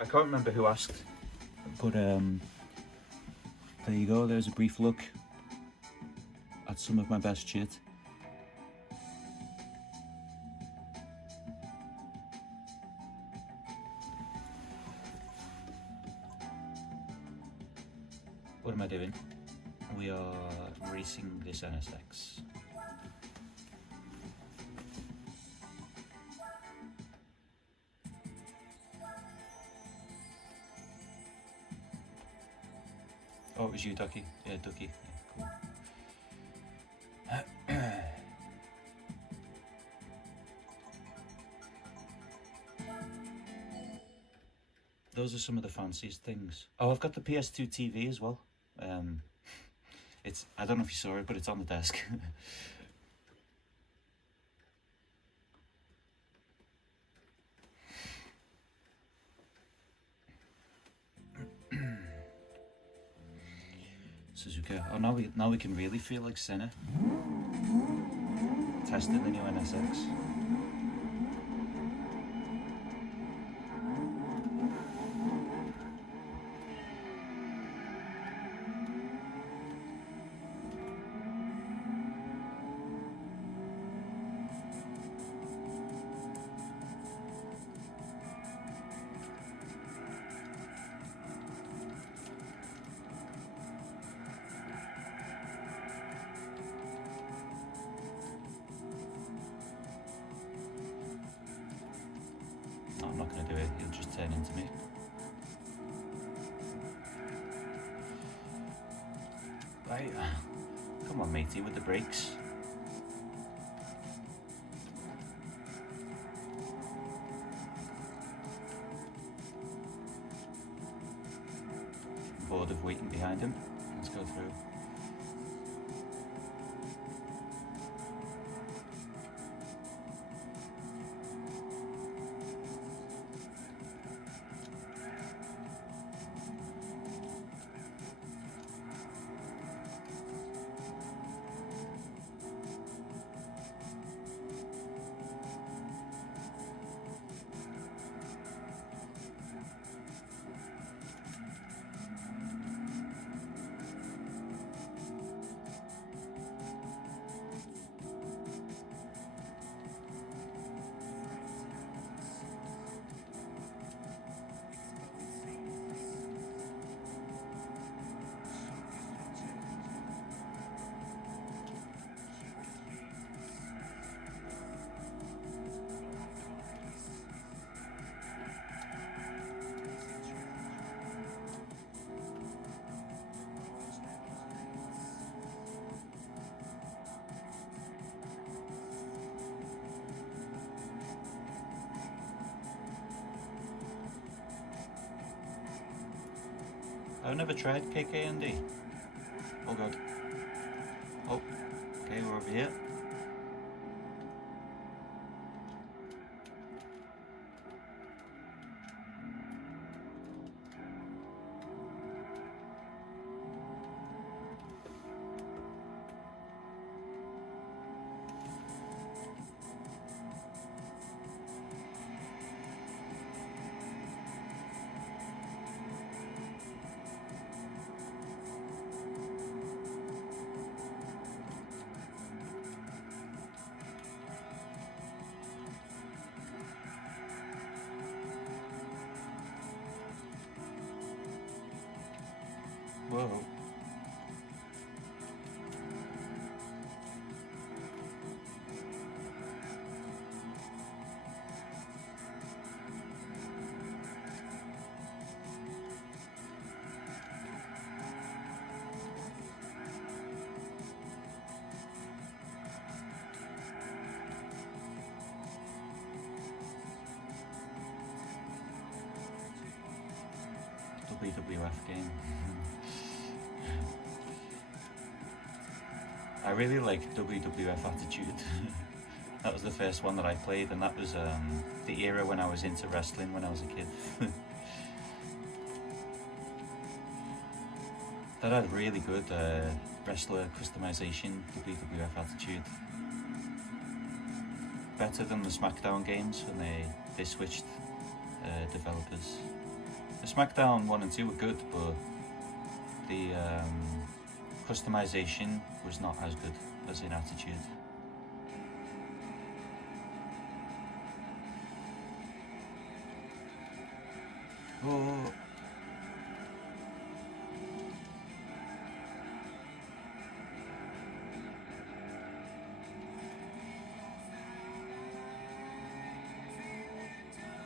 I can't remember who asked, but there you go, there's a brief look at some of my best shit. What am I doing? We are racing this NSX. Oh, it was you, Ducky. Yeah, Ducky. Yeah, cool. Those are some of the fanciest things. Oh, I've got the PS2 TV as well. I don't know if you saw it, but it's on the desk. Suzuka. Oh, now we can really feel like Senna. Testing the new NSX. No, I'm not going to do it, he'll just turn into me. Right, come on matey with the brakes. Bored of waiting behind him, let's go through. I've never tried KK&D. Oh god. Oh, okay, we're over here. Whoa. WWF game. I really like WWF Attitude. That was the first one that I played, and that was the era when I was into wrestling when I was a kid. That had really good wrestler customization, WWF Attitude. Better than the SmackDown games when they switched developers. The SmackDown 1 and 2 were good, but the customization was not as good as in Attitude. Oh.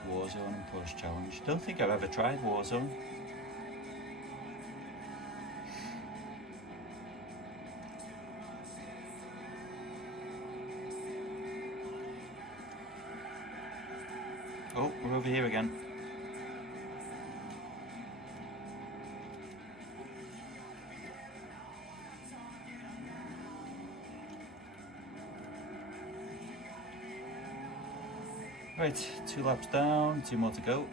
Warzone and Push Challenge. Don't think I've ever tried Warzone. Oh, we're over here again. Right, 2 laps down, 2 more to go.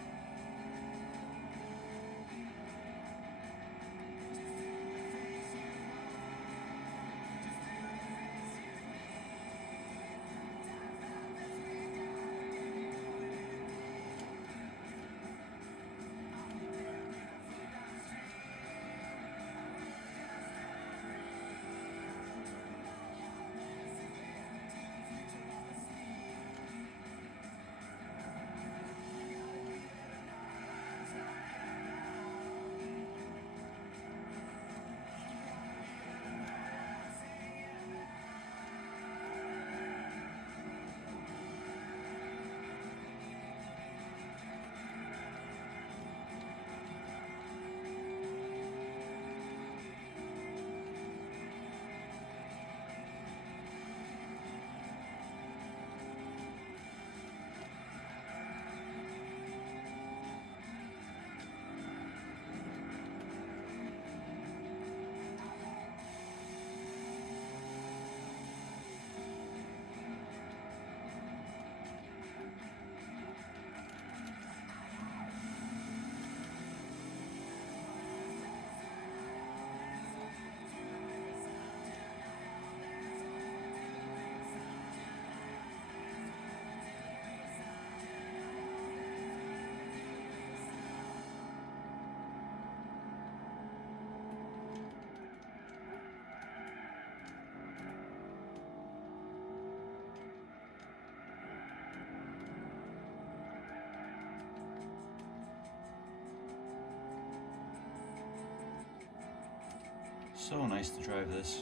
So nice to drive this.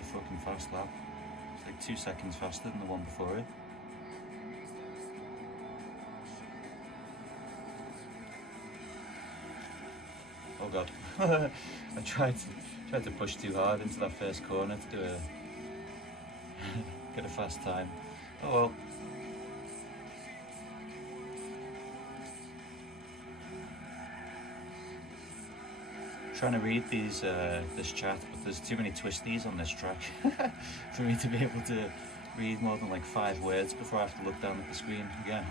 a fucking fast lap. It's like 2 seconds faster than the one before it. Oh god. I tried to push too hard into that first corner to do get a fast time. Oh well. Trying to read this chat, but there's too many twisties on this track for me to be able to read more than like 5 words before I have to look down at the screen again.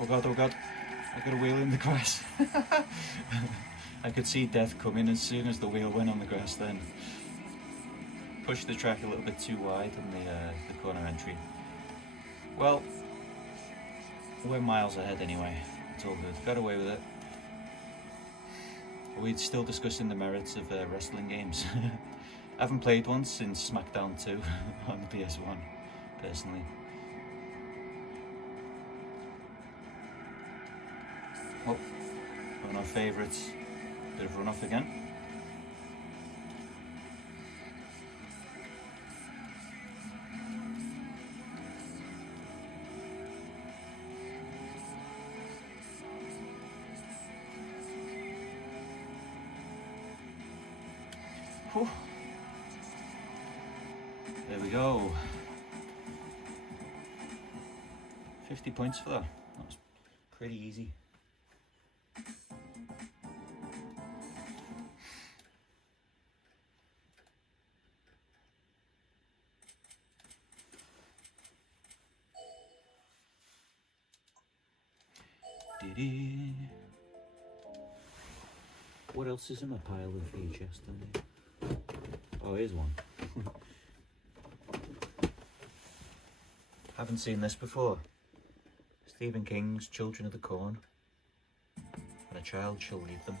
Oh god, I got a wheel in the grass. I could see death coming as soon as the wheel went on the grass then. Pushed the track a little bit too wide on the corner entry. Well, we're miles ahead anyway, it's all good, got away with it. We're still discussing the merits of wrestling games. I haven't played one since SmackDown 2 on the PS1, personally. Oh, one of our favourites, bit of runoff again. Whew. There we go. 50 points for that. That was pretty easy. What else is in my pile of VHS then? Oh, here's one. Haven't seen this before. Stephen King's Children of the Corn. And a child shall lead them.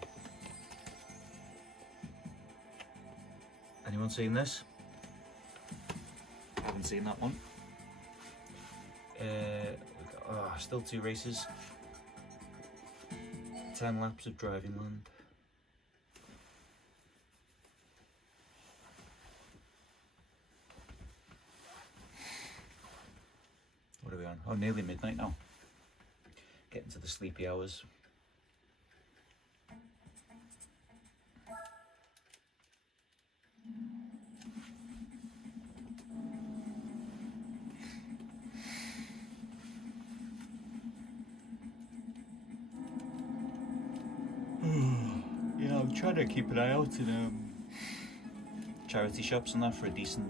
Anyone seen this? Haven't seen that one. Still 2 races. 10 laps of driving land. What are we on? Oh, nearly midnight now. Getting to the sleepy hours. Yeah, I'm trying to keep an eye out in charity shops and that for a decent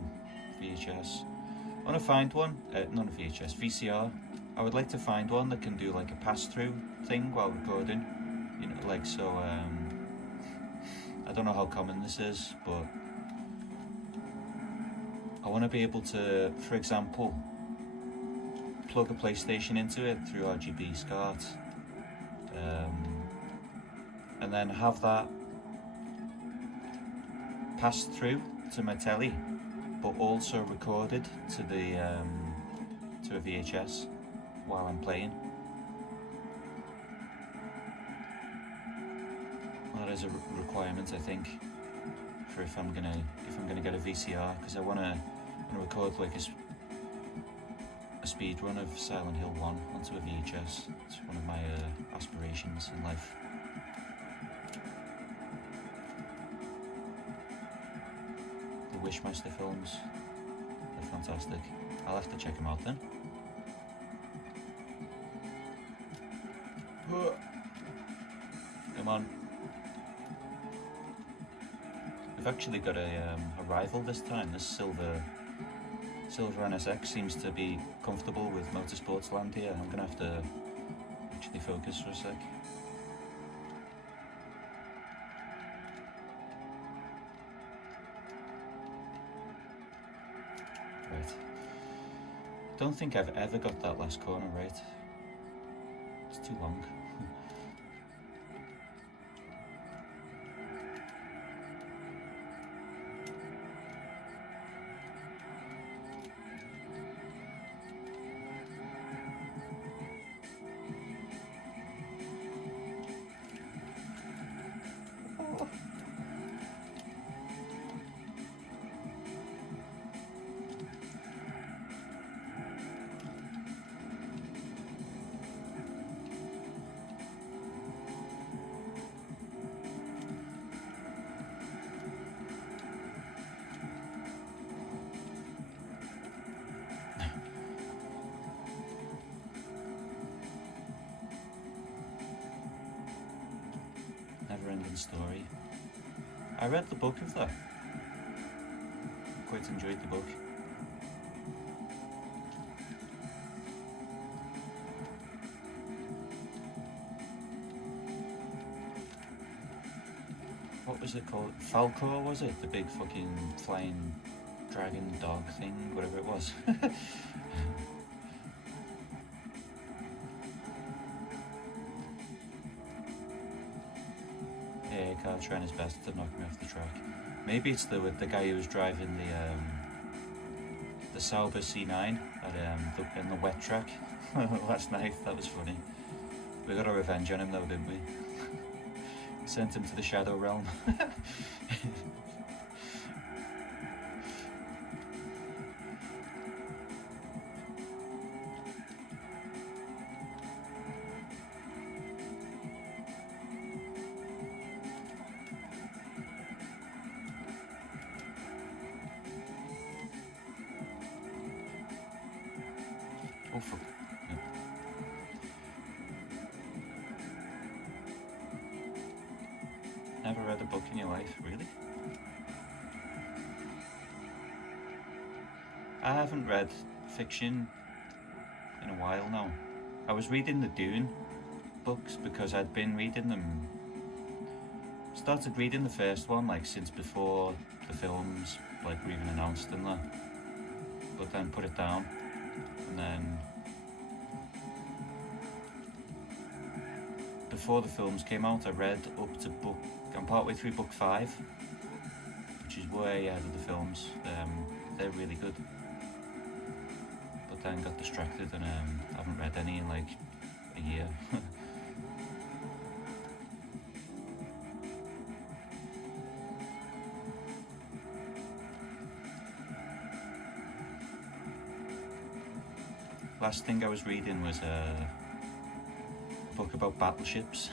VHS. I want to find one, not a VHS, VCR. I would like to find one that can do like a pass-through thing while recording. You know, like so, I don't know how common this is, but I want to be able to, for example, plug a PlayStation into it through RGB SCART, and then have that pass through to my telly, but also recorded to the to a VHS while I'm playing. That is a requirement, I think, for if I'm gonna get a VCR, because I wanna record like a speed run of Silent Hill 1 onto a VHS. It's one of my aspirations in life. The Wishmaster films, they're fantastic. I'll have to check them out then. Come on. We've actually got a rival this time. This silver NSX seems to be comfortable with motorsports land here. I'm gonna have to actually focus for a sec. Right. Don't think I've ever got that last corner right. It's too long. Never-ending story. I read the book of that. Quite enjoyed the book. What was it called? Falcor, was it? The big fucking flying dragon dog thing, whatever it was. Yeah, car trying his best to knock me off the track. Maybe it's the guy who was driving the Sauber C9 at in the wet track last night. That was funny. We got our revenge on him though, didn't we? Sent him to the Shadow Realm. Oh fuck. Yeah. Never read a book in your life, really? I haven't read fiction in a while now. I was reading the Dune books because I'd been reading them. Started reading the first one like since before the films like were even announced and that. But then put it down. And then before the films came out, I read up to I'm partway through book 5, which is way ahead of the films. They're really good. But then got distracted and haven't read any in like a year. Last thing I was reading was a book about battleships.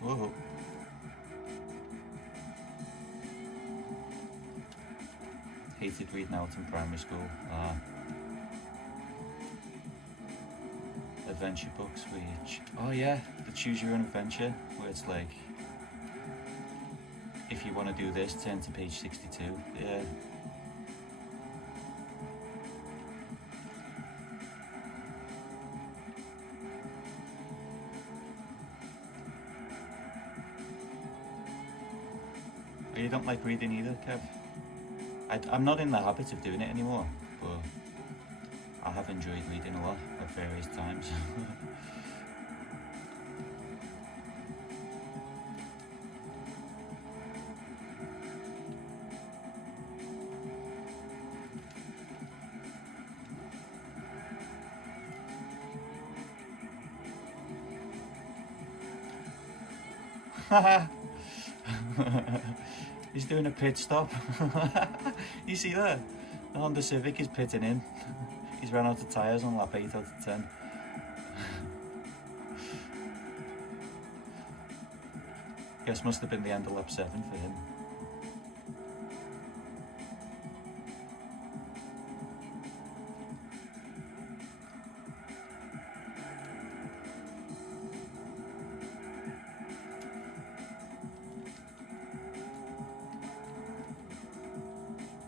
Whoa. Hated reading out in primary school. Adventure books which, oh yeah, the choose your own adventure, where it's like, if you want to do this, turn to page 62. Yeah. Oh, you don't like reading either, Kev? I'm not in the habit of doing it anymore, but I have enjoyed reading a lot at various times. He's doing a pit stop. You see that? The Honda Civic is pitting in. He's run out of tyres on lap 8 out of 10. Guess must have been the end of lap 7 for him.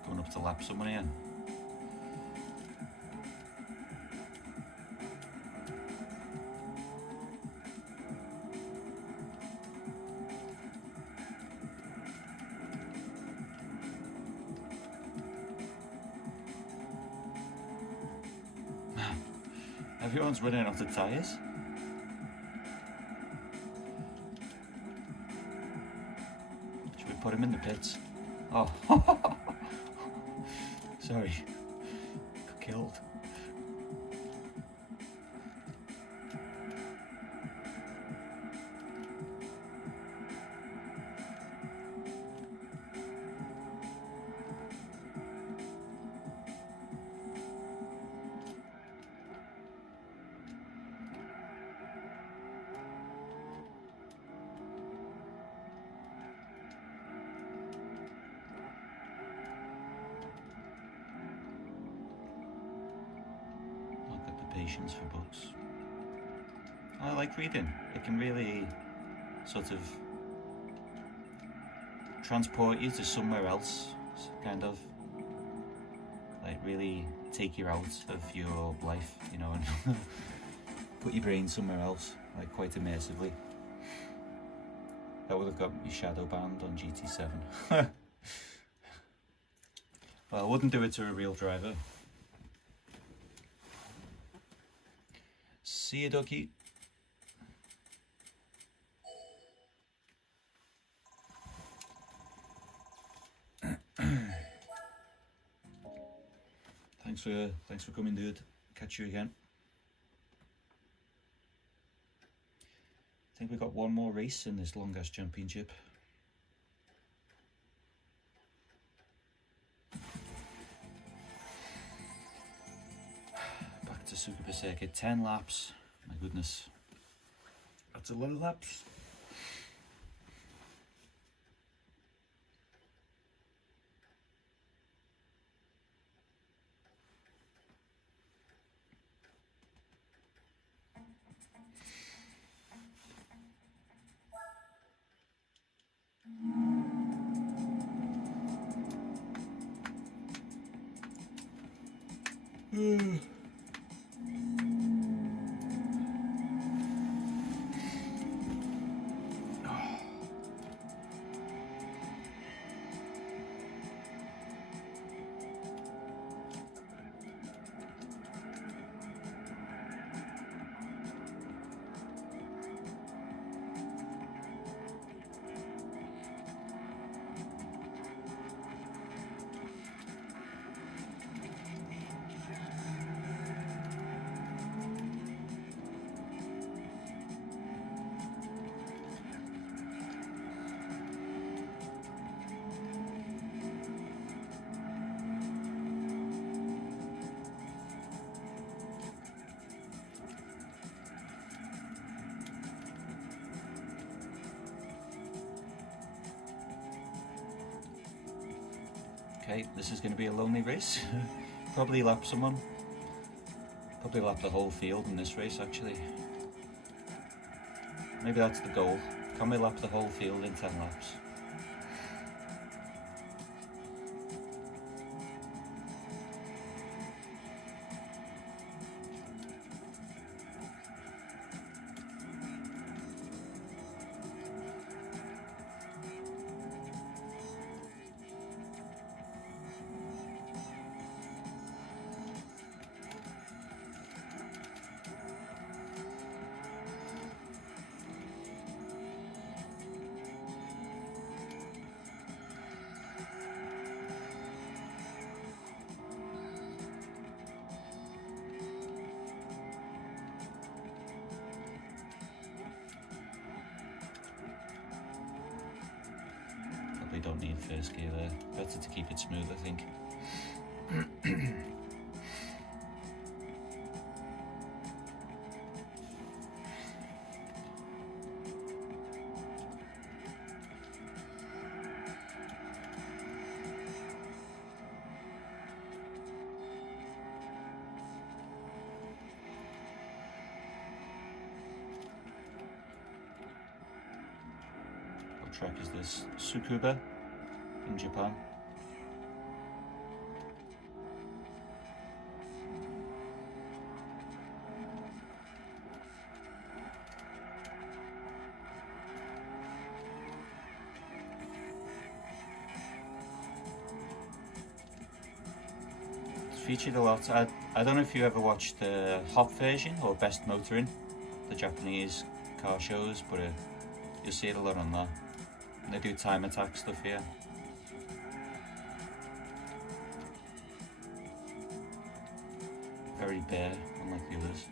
Going up to lap someone here. Everyone's running out of tyres. Should we put him in the pits? Oh, sorry, got killed. Patience for books. I like reading. It can really sort of transport you to somewhere else, kind of like really take you out of your life, you know, and put your brain somewhere else, like quite immersively. That would have got me shadow banned on GT7. Well, I wouldn't do it to a real driver. See you, Ducky. Thanks for coming, dude. Catch you again. I think we got one more race in this long-ass championship. Back to Super Circuit, 10 laps. My goodness, that's a lot of laps. Okay, this is going to be a lonely race. Probably lap someone. Probably lap the whole field in this race, actually. Maybe that's the goal. Can we lap the whole field in 10 laps? Probably don't need first gear there. Better to keep it smooth, I think. track is this? Tsukuba in Japan. It's featured a lot. I don't know if you ever watched the Hop version or Best Motoring, the Japanese car shows, but you'll see it a lot on there. And they do time attack stuff here. Very bare, unlike the others.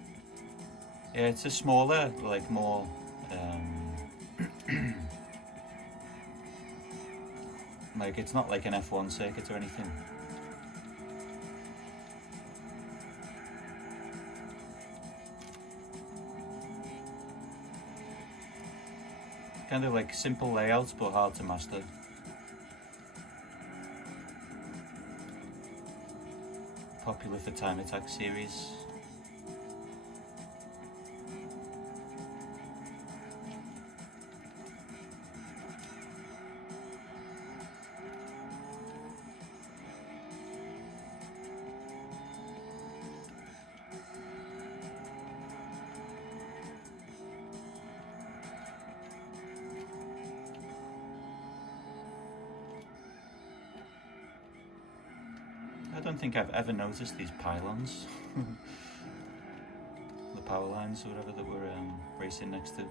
Yeah, it's a smaller, like more like it's not like an F1 circuit or anything. Kind of like simple layouts but hard to master. Popular for time attack series. I don't think I've ever noticed these pylons. The power lines or whatever that we're racing next to.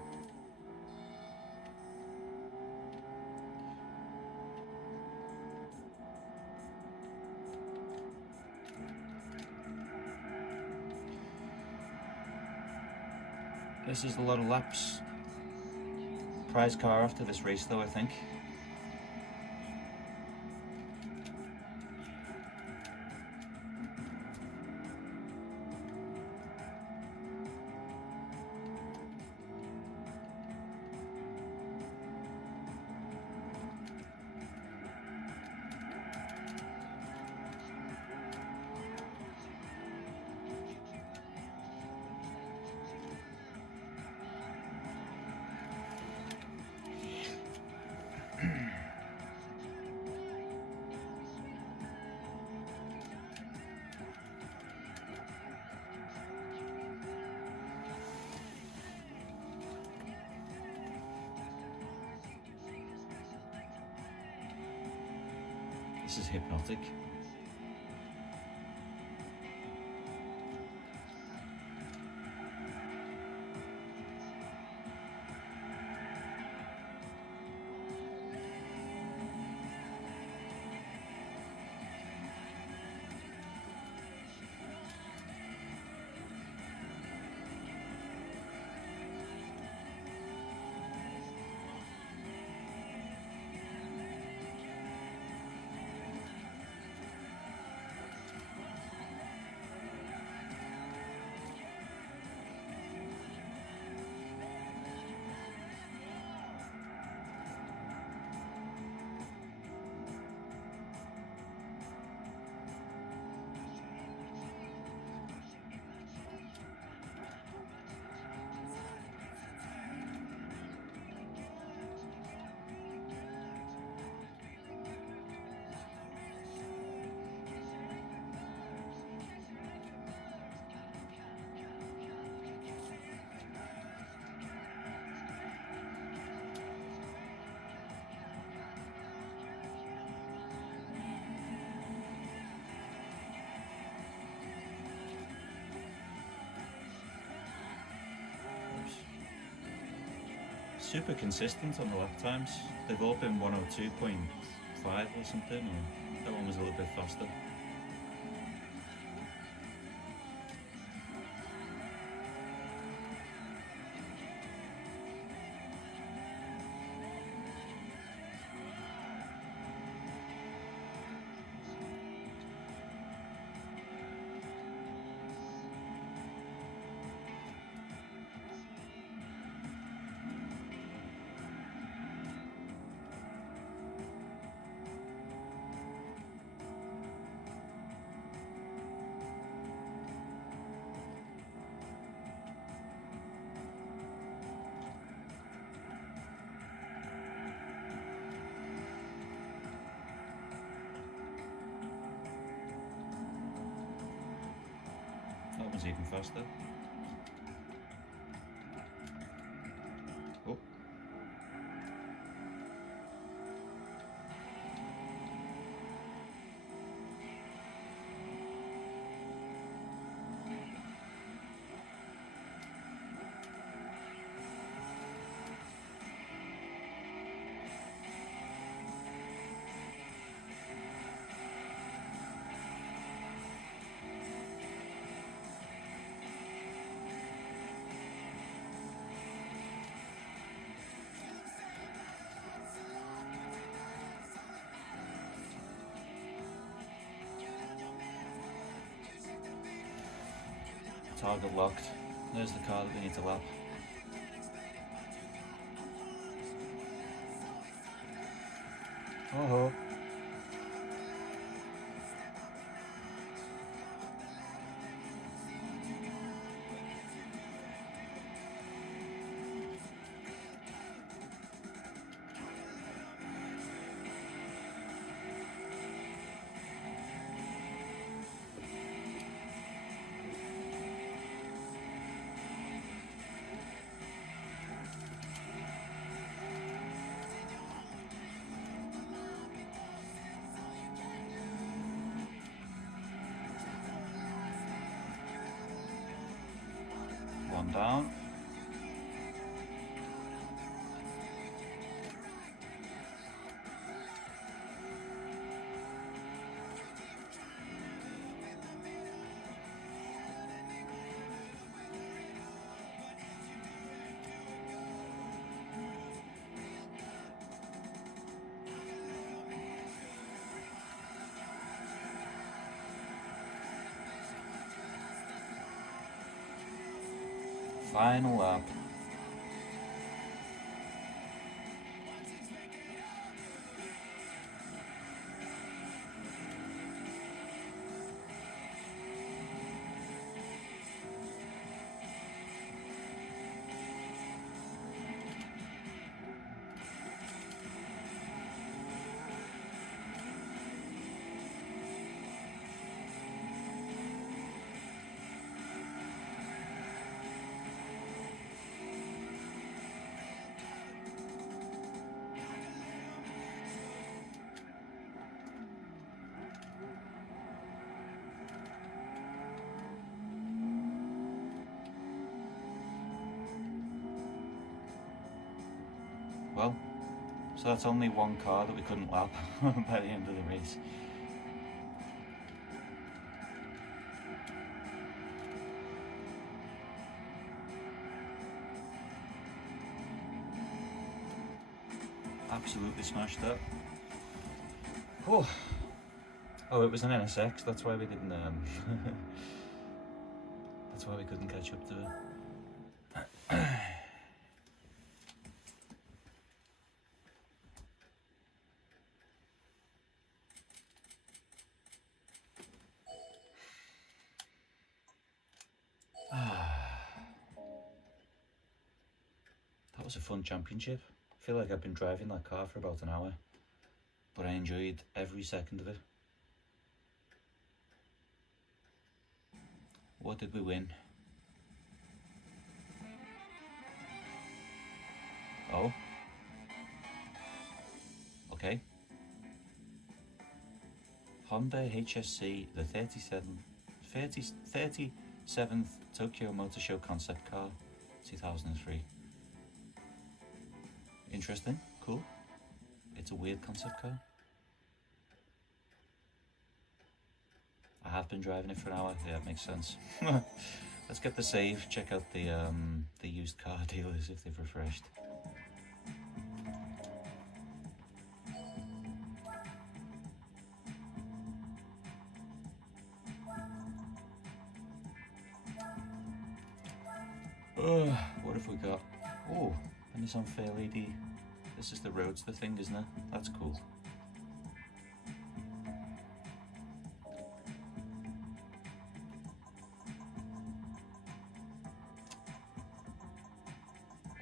This is a lot of laps. Prize car after this race though, I think. This is hypnotic. Super consistent on the lap times. They've all been 102.5 or something, or that one was a little bit faster. even faster. Oh. Target locked. There's the car that we need to lap. Oh. One down. Final lap. Well, so that's only one car that we couldn't lap by the end of the race. Absolutely smashed that. Oh, it was an NSX. That's why we didn't. That's why we couldn't catch up to it. That was a fun championship. I feel like I've been driving that car for about an hour, but I enjoyed every second of it. What did we win? Oh. Okay. Honda HSC, the 37th Tokyo Motor Show concept car, 2003. Interesting, cool. It's a weird concept car. I have been driving it for an hour. Yeah, it makes sense. Let's get the save. Check out the used car dealers if they've refreshed. What have we got? Oh, and it's on Fair Lady. This is the Roadster thing, isn't it? That's cool.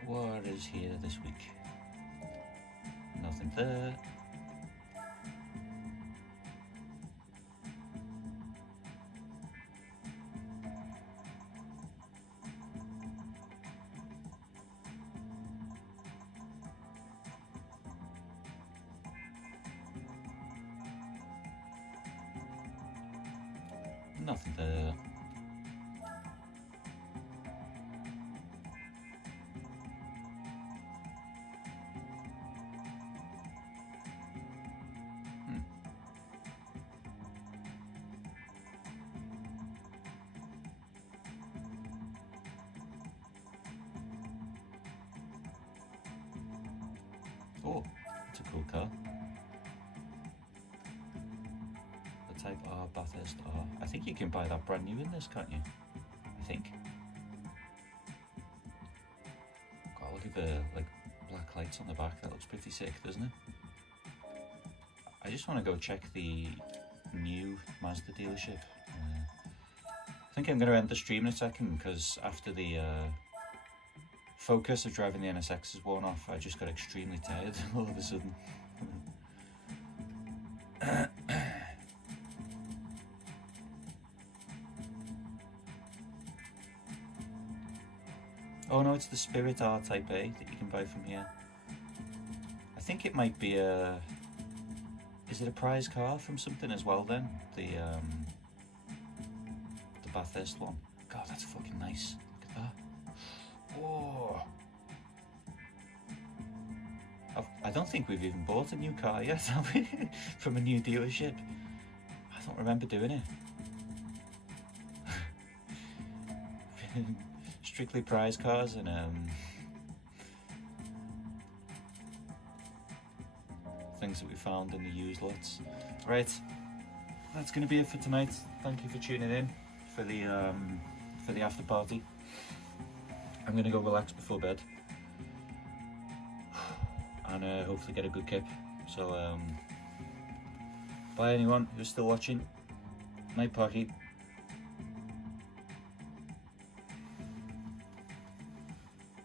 What is here this week? Nothing there. nothing there. Oh, it's a cool car. The Type R Bathurst R. I think you can buy that brand new in this, can't you? I think. God, look at the like black lights on the back. That looks pretty sick, doesn't it? I just want to go check the new Mazda dealership. I think I'm going to end the stream in a second because after the focus of driving the NSX has worn off, I just got extremely tired all of a sudden. Oh no, it's the Spirit R Type A that you can buy from here. I think it might be a... Is it a prize car from something as well then? The Bathurst one. God, that's fucking nice. Look at that. Whoa. I don't think we've even bought a new car yet, have we? From a new dealership. I don't remember doing it. Strictly prize cars and things that we found in the used lots. Right, that's going to be it for tonight. Thank you for tuning in for the after party. I'm going to go relax before bed and hopefully get a good kip. So bye anyone who's still watching. Night party.